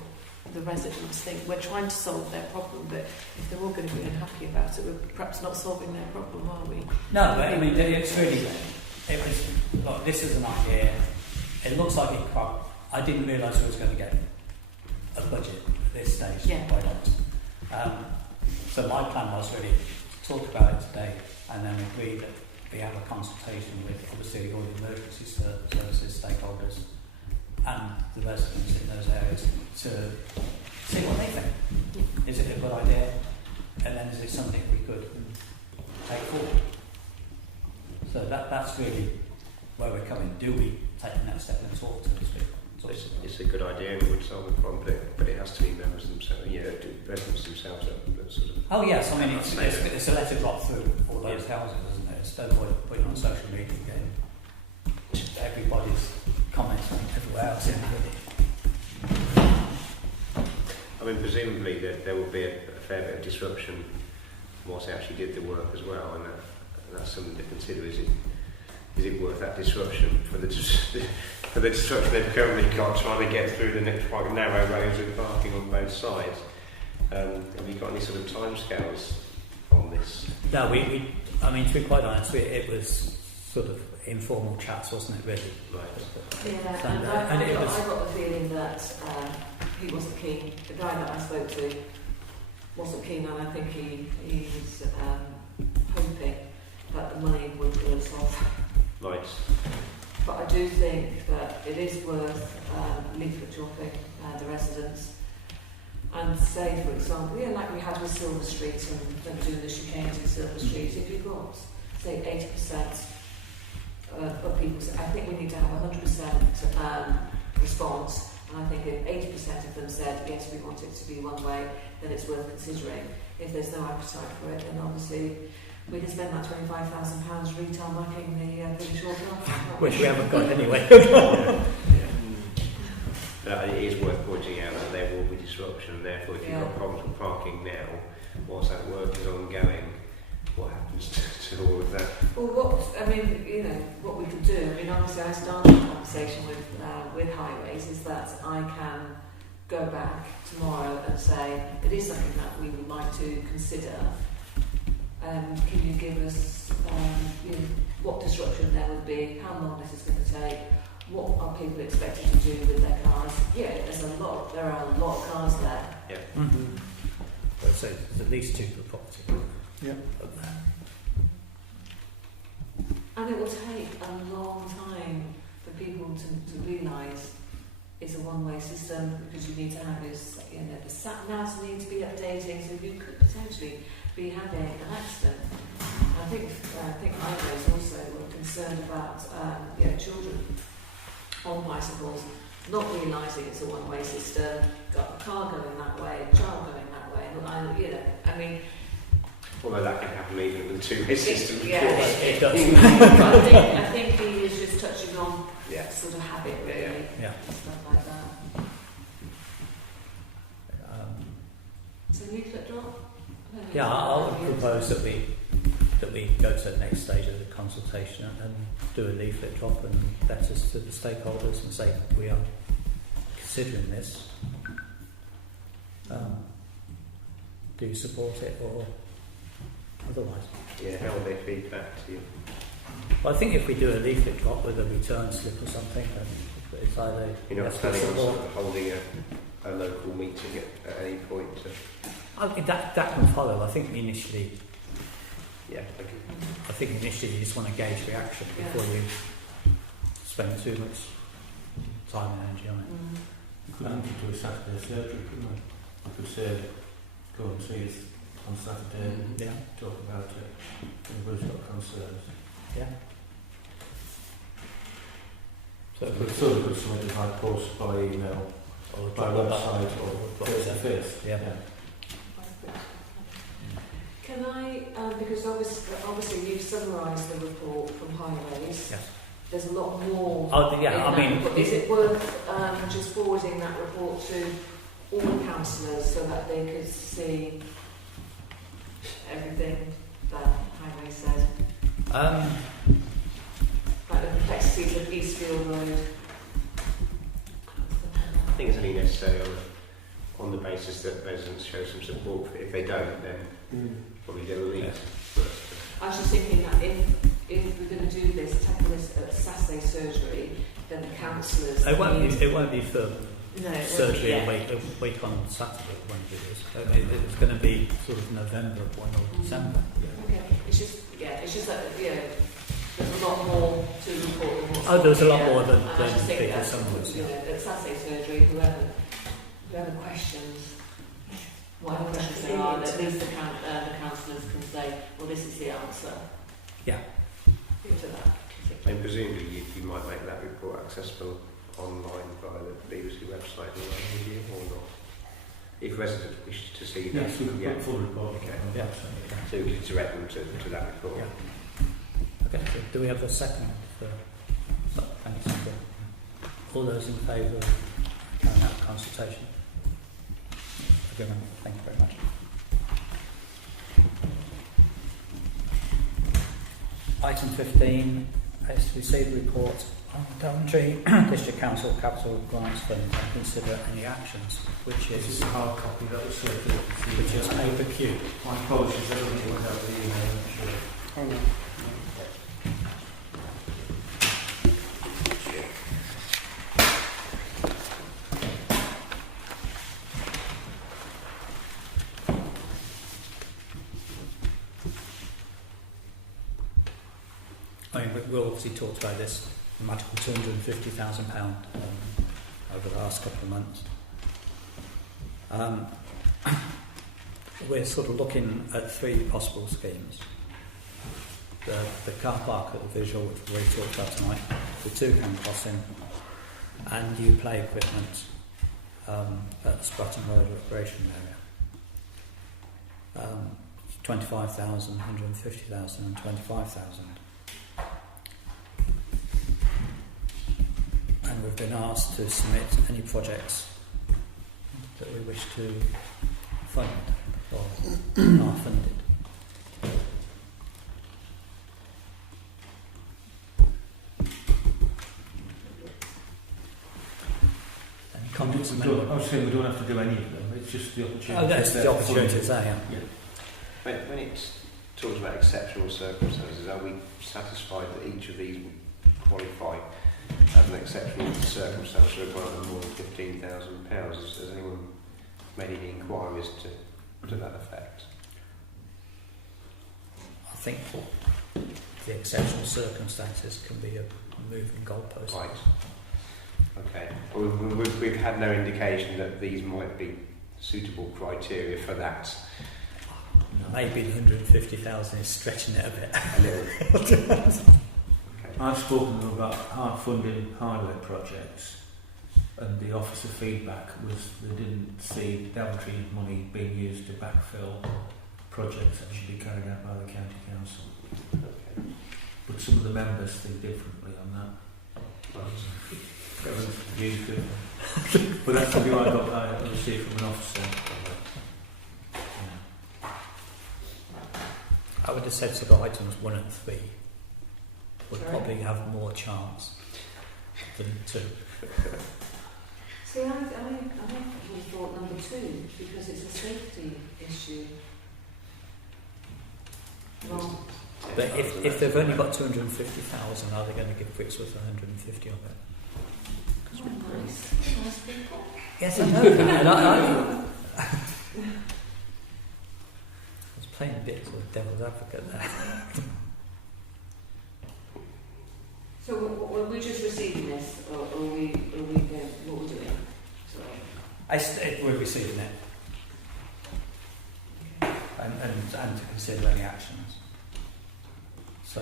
the residents think. We're trying to solve their problem, but if they're all going to be unhappy about it, we're perhaps not solving their problem, are we? No, but I mean, it's really, it was, look, this is an idea. It looks like it quite, I didn't realise we was going to get a budget at this stage, Yeah. quite honest. So my plan was really to talk about it today and then agree that we have a consultation with obviously all the emergency services stakeholders and the residents in those areas to see what they think. Is it a good idea? And then is it something we could take forward? So that's really where we're coming. Do we take the next step and talk to these people? It's a good idea and it would solve the problem, but it has to be members themselves, residents themselves that sort of... Oh yes, I mean it's a letter drop through all those houses, isn't it? It's no point putting it on social media again. Everybody's comments from everywhere else in the I mean, presumably there will be a fair bit of disruption once they actually did the work as well, and that's something to consider. Is it worth that disruption for the disruption they've currently got trying to get through the next quite narrow roads with parking on both sides? Have you got any sort of timescales on this? No, I mean, to be quite honest, it was sort of informal chats, wasn't it, really? Right. Yeah, And I it was... got the feeling that he wasn't keen. The guy that I spoke to wasn't keen, and I think he was hoping that the money would go off. Right. But I do think that it is worth leaflet dropping the residents and say, for example, like we had with Silver Street and doing the chicanes in Silver Street, if you've got, say, 80% of people, I think we need to have 100% response, and I think if 80% of them said, yes, we want it to be one way, then it's worth considering. If there's no appetite for it, then obviously we can spend that £25,000 retail marking the short enough. Which we haven't got anyway. It is worth pointing out that there will be disruption, and therefore if you've got problems with parking now, whilst that work is ongoing, what happens to all of that? Well, what we could do, obviously I started a conversation with Highways, is that I can go back tomorrow and say, it is something that we would like to consider. Can you give us what disruption there would be, how long this is going to take, what are people expected to do with their cars? Yeah, there are a lot of cars there. Yeah. Mm-hmm. So there's at least two per property. Yeah. And it will take a long time for people to realise it's a one-way system, because you need to have this, the sat-navs need to be updating, so you could potentially be having an accident. I think Highways also were concerned about children on bicycles not realising it's a one-way system, got a car going that way, a child going that way, Although that can happen even with a two-way system. It does. I think he is just touching on sort of habit, really, stuff like that. So leaflet drop? Yeah, I would propose that we that we go to the next stage of the consultation and do a leaflet drop and letters to the stakeholders and say we are considering this. Do you support it or otherwise? Yeah, how will they feed back to you? Well, I think if we do a leaflet drop with a return slip or something, then it's either You're not yes, planning on support. sort of holding a local meeting at any point? I think that can follow. I think initially Yeah, okay. I think initially you just want to gauge reaction before you spend too much time and energy on it. You could link it to a Saturday surgery, couldn't we? I could say, go and see us on Saturday and Yeah. talk about it. Everybody's got concerns. Yeah. So we sort of put something like post by email, Or by website, or face to face. Yeah. Can I, because obviously you've summarised the report from Highways. Yes. There's a lot more. Oh, yeah. in I that mean, report. Is it worth just forwarding that report to all councillors so that they could see everything that Highways said? Like the complexities of Eastfield Road. I think it's only necessary on the basis that residents show some support for it. If they don't, then probably get a lead. I was just thinking that if we're going to do this, tackle this at Saturday surgery, then the councillors. It won't be for No, surgery yeah. a week on Saturday when it is. It's going to be sort of November or December. Okay, it's just that there's a lot more to the report than what's. Oh, there's a lot here. more than And I just think people that, summarize. at Saturday surgery, whoever questions, whatever questions there are, at least the councillors can say, well, this is the answer. Yeah. To that. And presumably you might make that report accessible online via the BBC website or not? If residents wish to see that. Yes, we can put full report. Okay. Yeah. So we could direct them to that report. Yeah. Okay, so do we have a second for thanks, Sandra. All those in favour of carrying out the consultation? Everyone, thank you very much. Item 15 is to receive a report on the Daventry District Council Capital Grants Fund and consider any actions, which This is is a hard copy that was circulated. paper Q. My apologies, I don't think it went out the email, I'm sure. I mean, we'll obviously talk about this magical £250,000 over the last couple of months. We're sort of looking at three possible schemes. The car park at the visual, which we already talked about tonight, the toucan crossing, and new play equipment at the Spratton Road recreation area. 25,000, 150,000 and 25,000. And we've been asked to submit any projects that we wish to fund or are funded. Any comments? I was saying we don't have to do any of them, it's just the opportunity. Oh, that's the opportunity there, yeah. When it's talked about exceptional circumstances, are we satisfied that each of these would qualify as an exceptional circumstance to require more than £15,000? Has anyone made any inquiries to that effect? I think the exceptional circumstances can be a moving goalpost. Right. Okay. Well, we've had no indication that these might be suitable criteria for that. Maybe the 150,000 is stretching it a bit. I've spoken to them about hard funding highway projects, and the officer feedback was they didn't see Daventry money being used to backfill projects that should be carried out by the county council. Okay. But some of the members think differently on that. Everyone's views different. But that's the view I got. I received from an officer. would have said sort of items 1 and 3 would Sorry? probably have more chance than 2. See, I would have thought number 2 because it's a safety issue. Wrong. But if they've only got 250,000, are they going to give Brixworth 150 of it? Oh, nice. Nice people. Yes, I know. And I was playing a bit sort of devil's advocate there. So we're just receiving this, or are we going, what we're doing? Sorry. We're receiving it. And to consider any actions. So,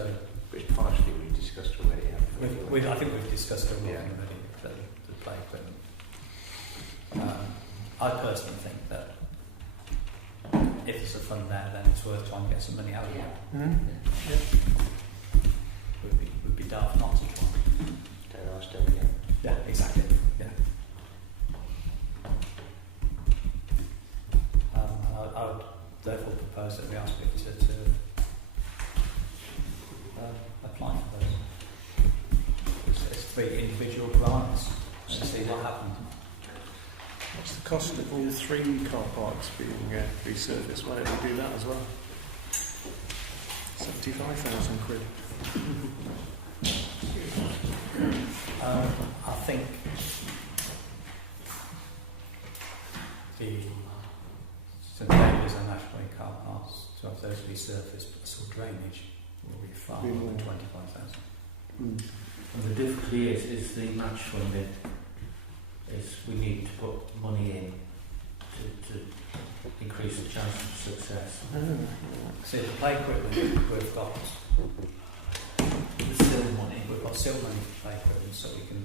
Which partially we discussed already. I think we've discussed it already, Yeah. the play equipment. I personally think that if there's a fund there, then it's worth trying to get some money out of it. Would be daft not to try. Don't ask, don't get. Yeah, exactly. Yeah. I would therefore propose that we ask Victor to apply for those. It's 3 individual grants to see what happens. What's the cost of all 3 car parks being resurfaced? Why don't we do that as well? 75,000 quid. I think the St David's and Ashbury car parks, to have those resurfaced, but sort of drainage will be far more than 25,000. And the difficulty is the match funding. Is we need to put money in to increase the chance of success. See, the play equipment we've got the still money. We've got still money for play equipment, so we can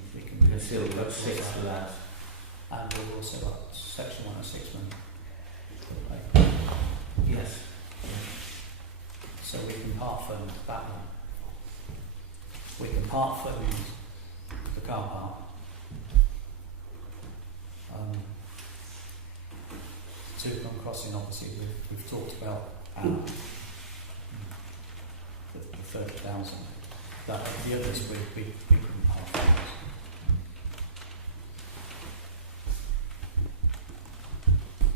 We've got 6 for that. and we've also got section 106 money for the play equipment. Yes. So we can part fund that one. We can part fund the car park. Supercon Crossing, obviously, we've talked about the 30,000. That the others we couldn't part fund those.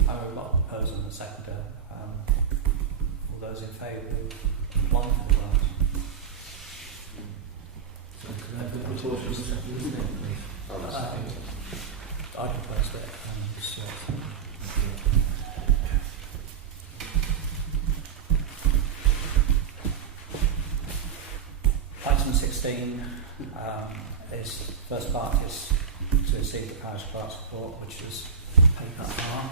I've got a proposal in the second. All those in favour of applying for the grant? So can I have the proposal second, isn't it, please? I proposed it. Item 16 is first part is to receive the parish clerk's report, which is paper R.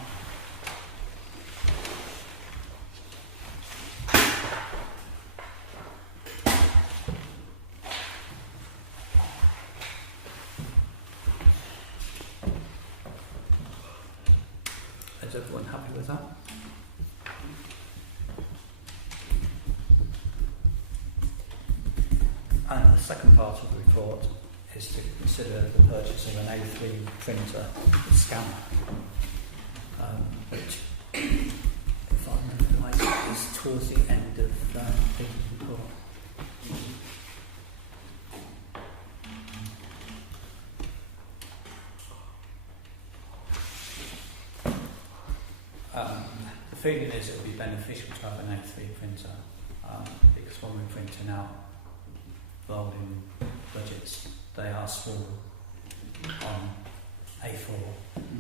Is everyone happy with that? And the second part of the report is to consider the purchase of an A3 printer scanner, which, if I remember right, is towards the end of the report. The feeling is it would be beneficial to have an A3 printer because when we're printing out rolling budgets, they are small on A4.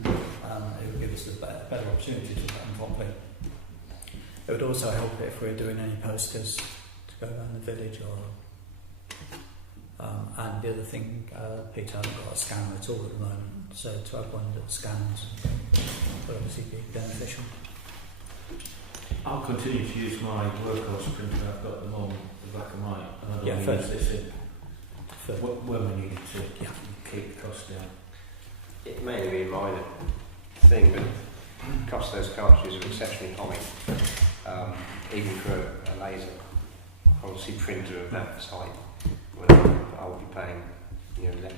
It would give us a better opportunity to put them properly. It would also help if we're doing any posters to go around the village and the other thing, Peter hasn't got a scanner at all at the moment, so to have one that scans would obviously be beneficial. I'll continue to use my workhorse printer I've got at the moment, the black and white, and I don't first. use this when we need to keep the cost down. It may be a minor thing, but the cost of those cartridges are exceptionally high, even for a laser obviously printer of that type. Well, I'll be paying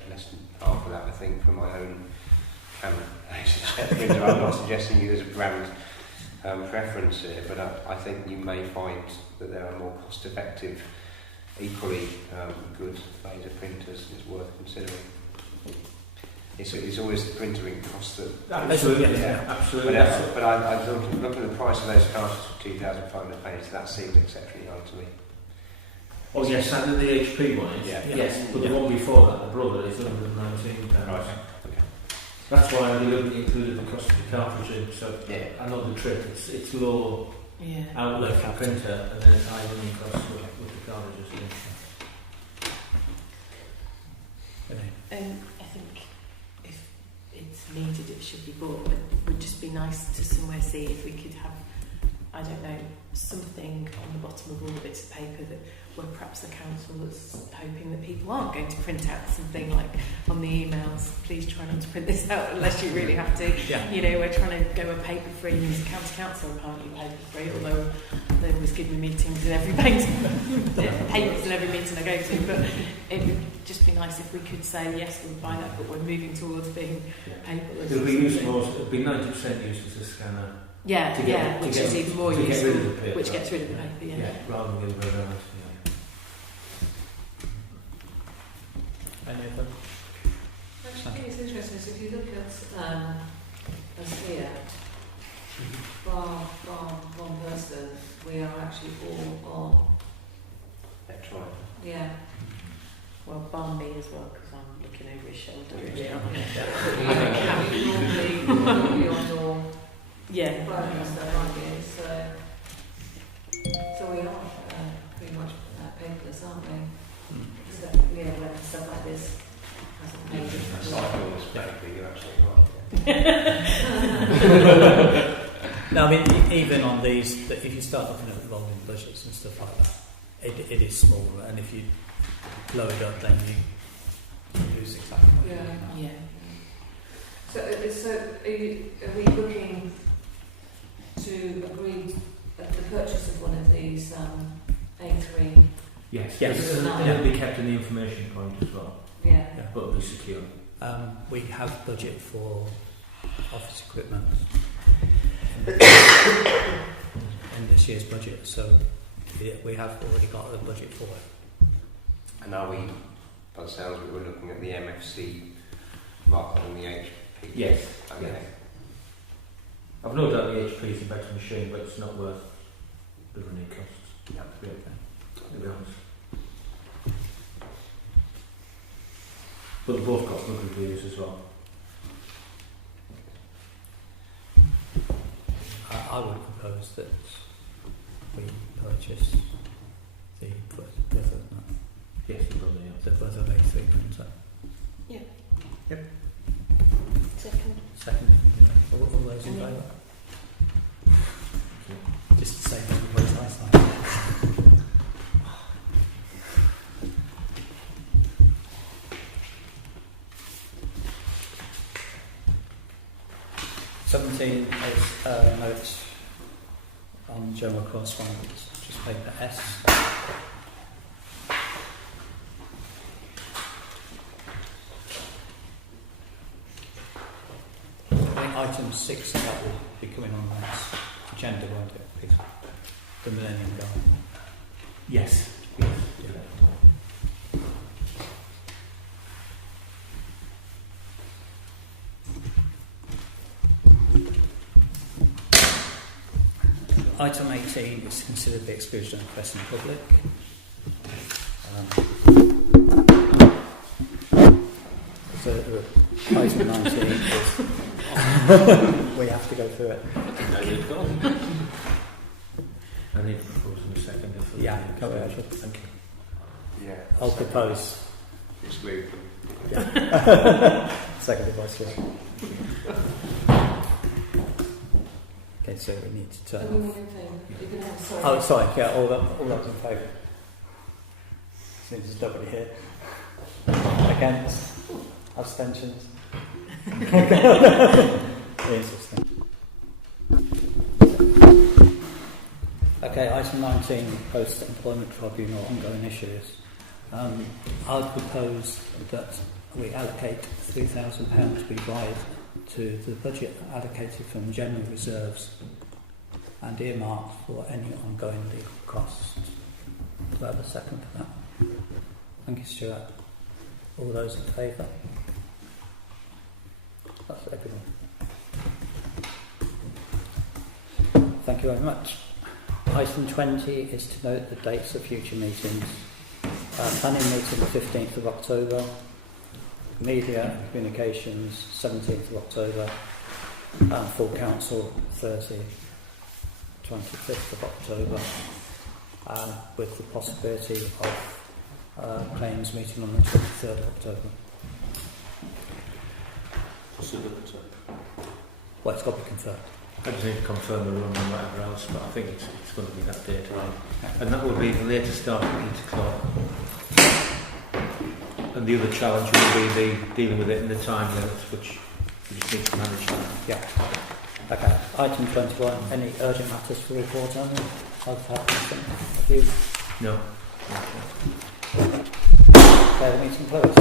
less than half of that, I think, for my own camera. I'm not suggesting there's a brand preference here, but I think you may find that there are more cost-effective, equally good laser printers. It's worth considering. It's always the printer ink cost that. Absolutely, Yeah. absolutely. But I look at the price of those cartridges for £2,500. That seems exceptionally high to me. Oh yes, and the HP one is. Yeah. Yes, but the one before that, the brother, is £119. Right. Okay. That's why I included the cost of the cartridge in. So Yeah. I know the trick. It's low Yeah. outlet for printer, and then it's high running costs with the cartridges. I think if it's needed, it should be bought. But it would just be nice to somewhere see if we could have, I don't know, something on the bottom of all the bits of paper that where perhaps the council was hoping that people aren't going to print out something like on the emails. Please try not to print this out unless you really have to. Yeah. You know, we're trying to go a paper free. The county council are apparently paper free, although they always give me meetings in every papers in every meeting I go to. But it would just be nice if we could say yes, we'll buy that, but we're moving towards being paperless. It'll be used more. It'll be 90% used as a scanner. Yeah, to get, which is even more to useful. get rid of the paper. Which gets rid of the paper, yeah. Rather than get rid of it. Any other? I think it's interesting, so if you look at us here, bar one person, we are actually all on. Electronic. Yeah. Well, bar me as well, because I'm looking over his shoulder. Normally on your Yeah. phone and stuff, aren't you? So we are pretty much paperless, aren't we? Except, yeah, when stuff like this hasn't made it. I feel respectfully, you're absolutely right. No, I mean, even on these, if you start looking at rolling budgets and stuff like that, it is smaller, and if you blow it up, then you lose exactly what you're looking at. Yeah. So are we looking to agree at the purchase of one of these A3? Yes. Yes. And it'll be kept in the information point as well, Yeah. but it'll be secure. We have budget for office equipment in this year's budget, so we have already got a budget for it. And are we, by the sounds of it, we're looking at the MFC rather than the HP? Yes. Okay. Yes. I've no doubt the HP is a better machine, but it's not worth the running costs. Yeah. To be honest. But they've both got good reviews as well. I would propose that we purchase the brother, Yes, the brother, yeah. the brother A3 printer. Second, all those in favour? Just to save everybody's eyesight. Seventeen is notes on general correspondence, just paper S. I think item 6 that will be coming on the next agenda, won't it? Peter? The Millennium Garden. Yes. Item 18 is considered the exclusion of press and public. So item 19 is we have to go through it. I need to propose in a second. Yeah, go ahead. Thank you. Yeah. I'll propose. Exclude them. Seconded by Sue. Okay, so we need to turn Anyone off. in favour? You can have, sorry. Oh, sorry, yeah, all those in favour. Seems there's nobody here. Against? Abstentions? Interesting. Okay, item 19, post-employment tribunal ongoing issues. I would propose that we allocate £3,000 to be provided to the budget allocated from general reserves and earmarked for any ongoing legal costs. Do I have a second for that? Thank you, Stuart. All those in favour? That's everyone. Thank you very much. Item 20 is to note the dates of future meetings. Planning meeting the 15th of October, Media and Communications 17th of October, and Full Council Thursday 25th of October, with the possibility of claims meeting on the 23rd of October. Well, it's got to be confirmed. I just need to confirm the run and whatever else, but I think it's going to be that date. Right. And that will be the later start at 8 o'clock. And the other challenge will be the dealing with it in the time limits, which we just need to manage that. Yeah. Okay. Item 21. Any urgent matters for report on? I've had nothing. Have you? No. Okay, the meeting closed.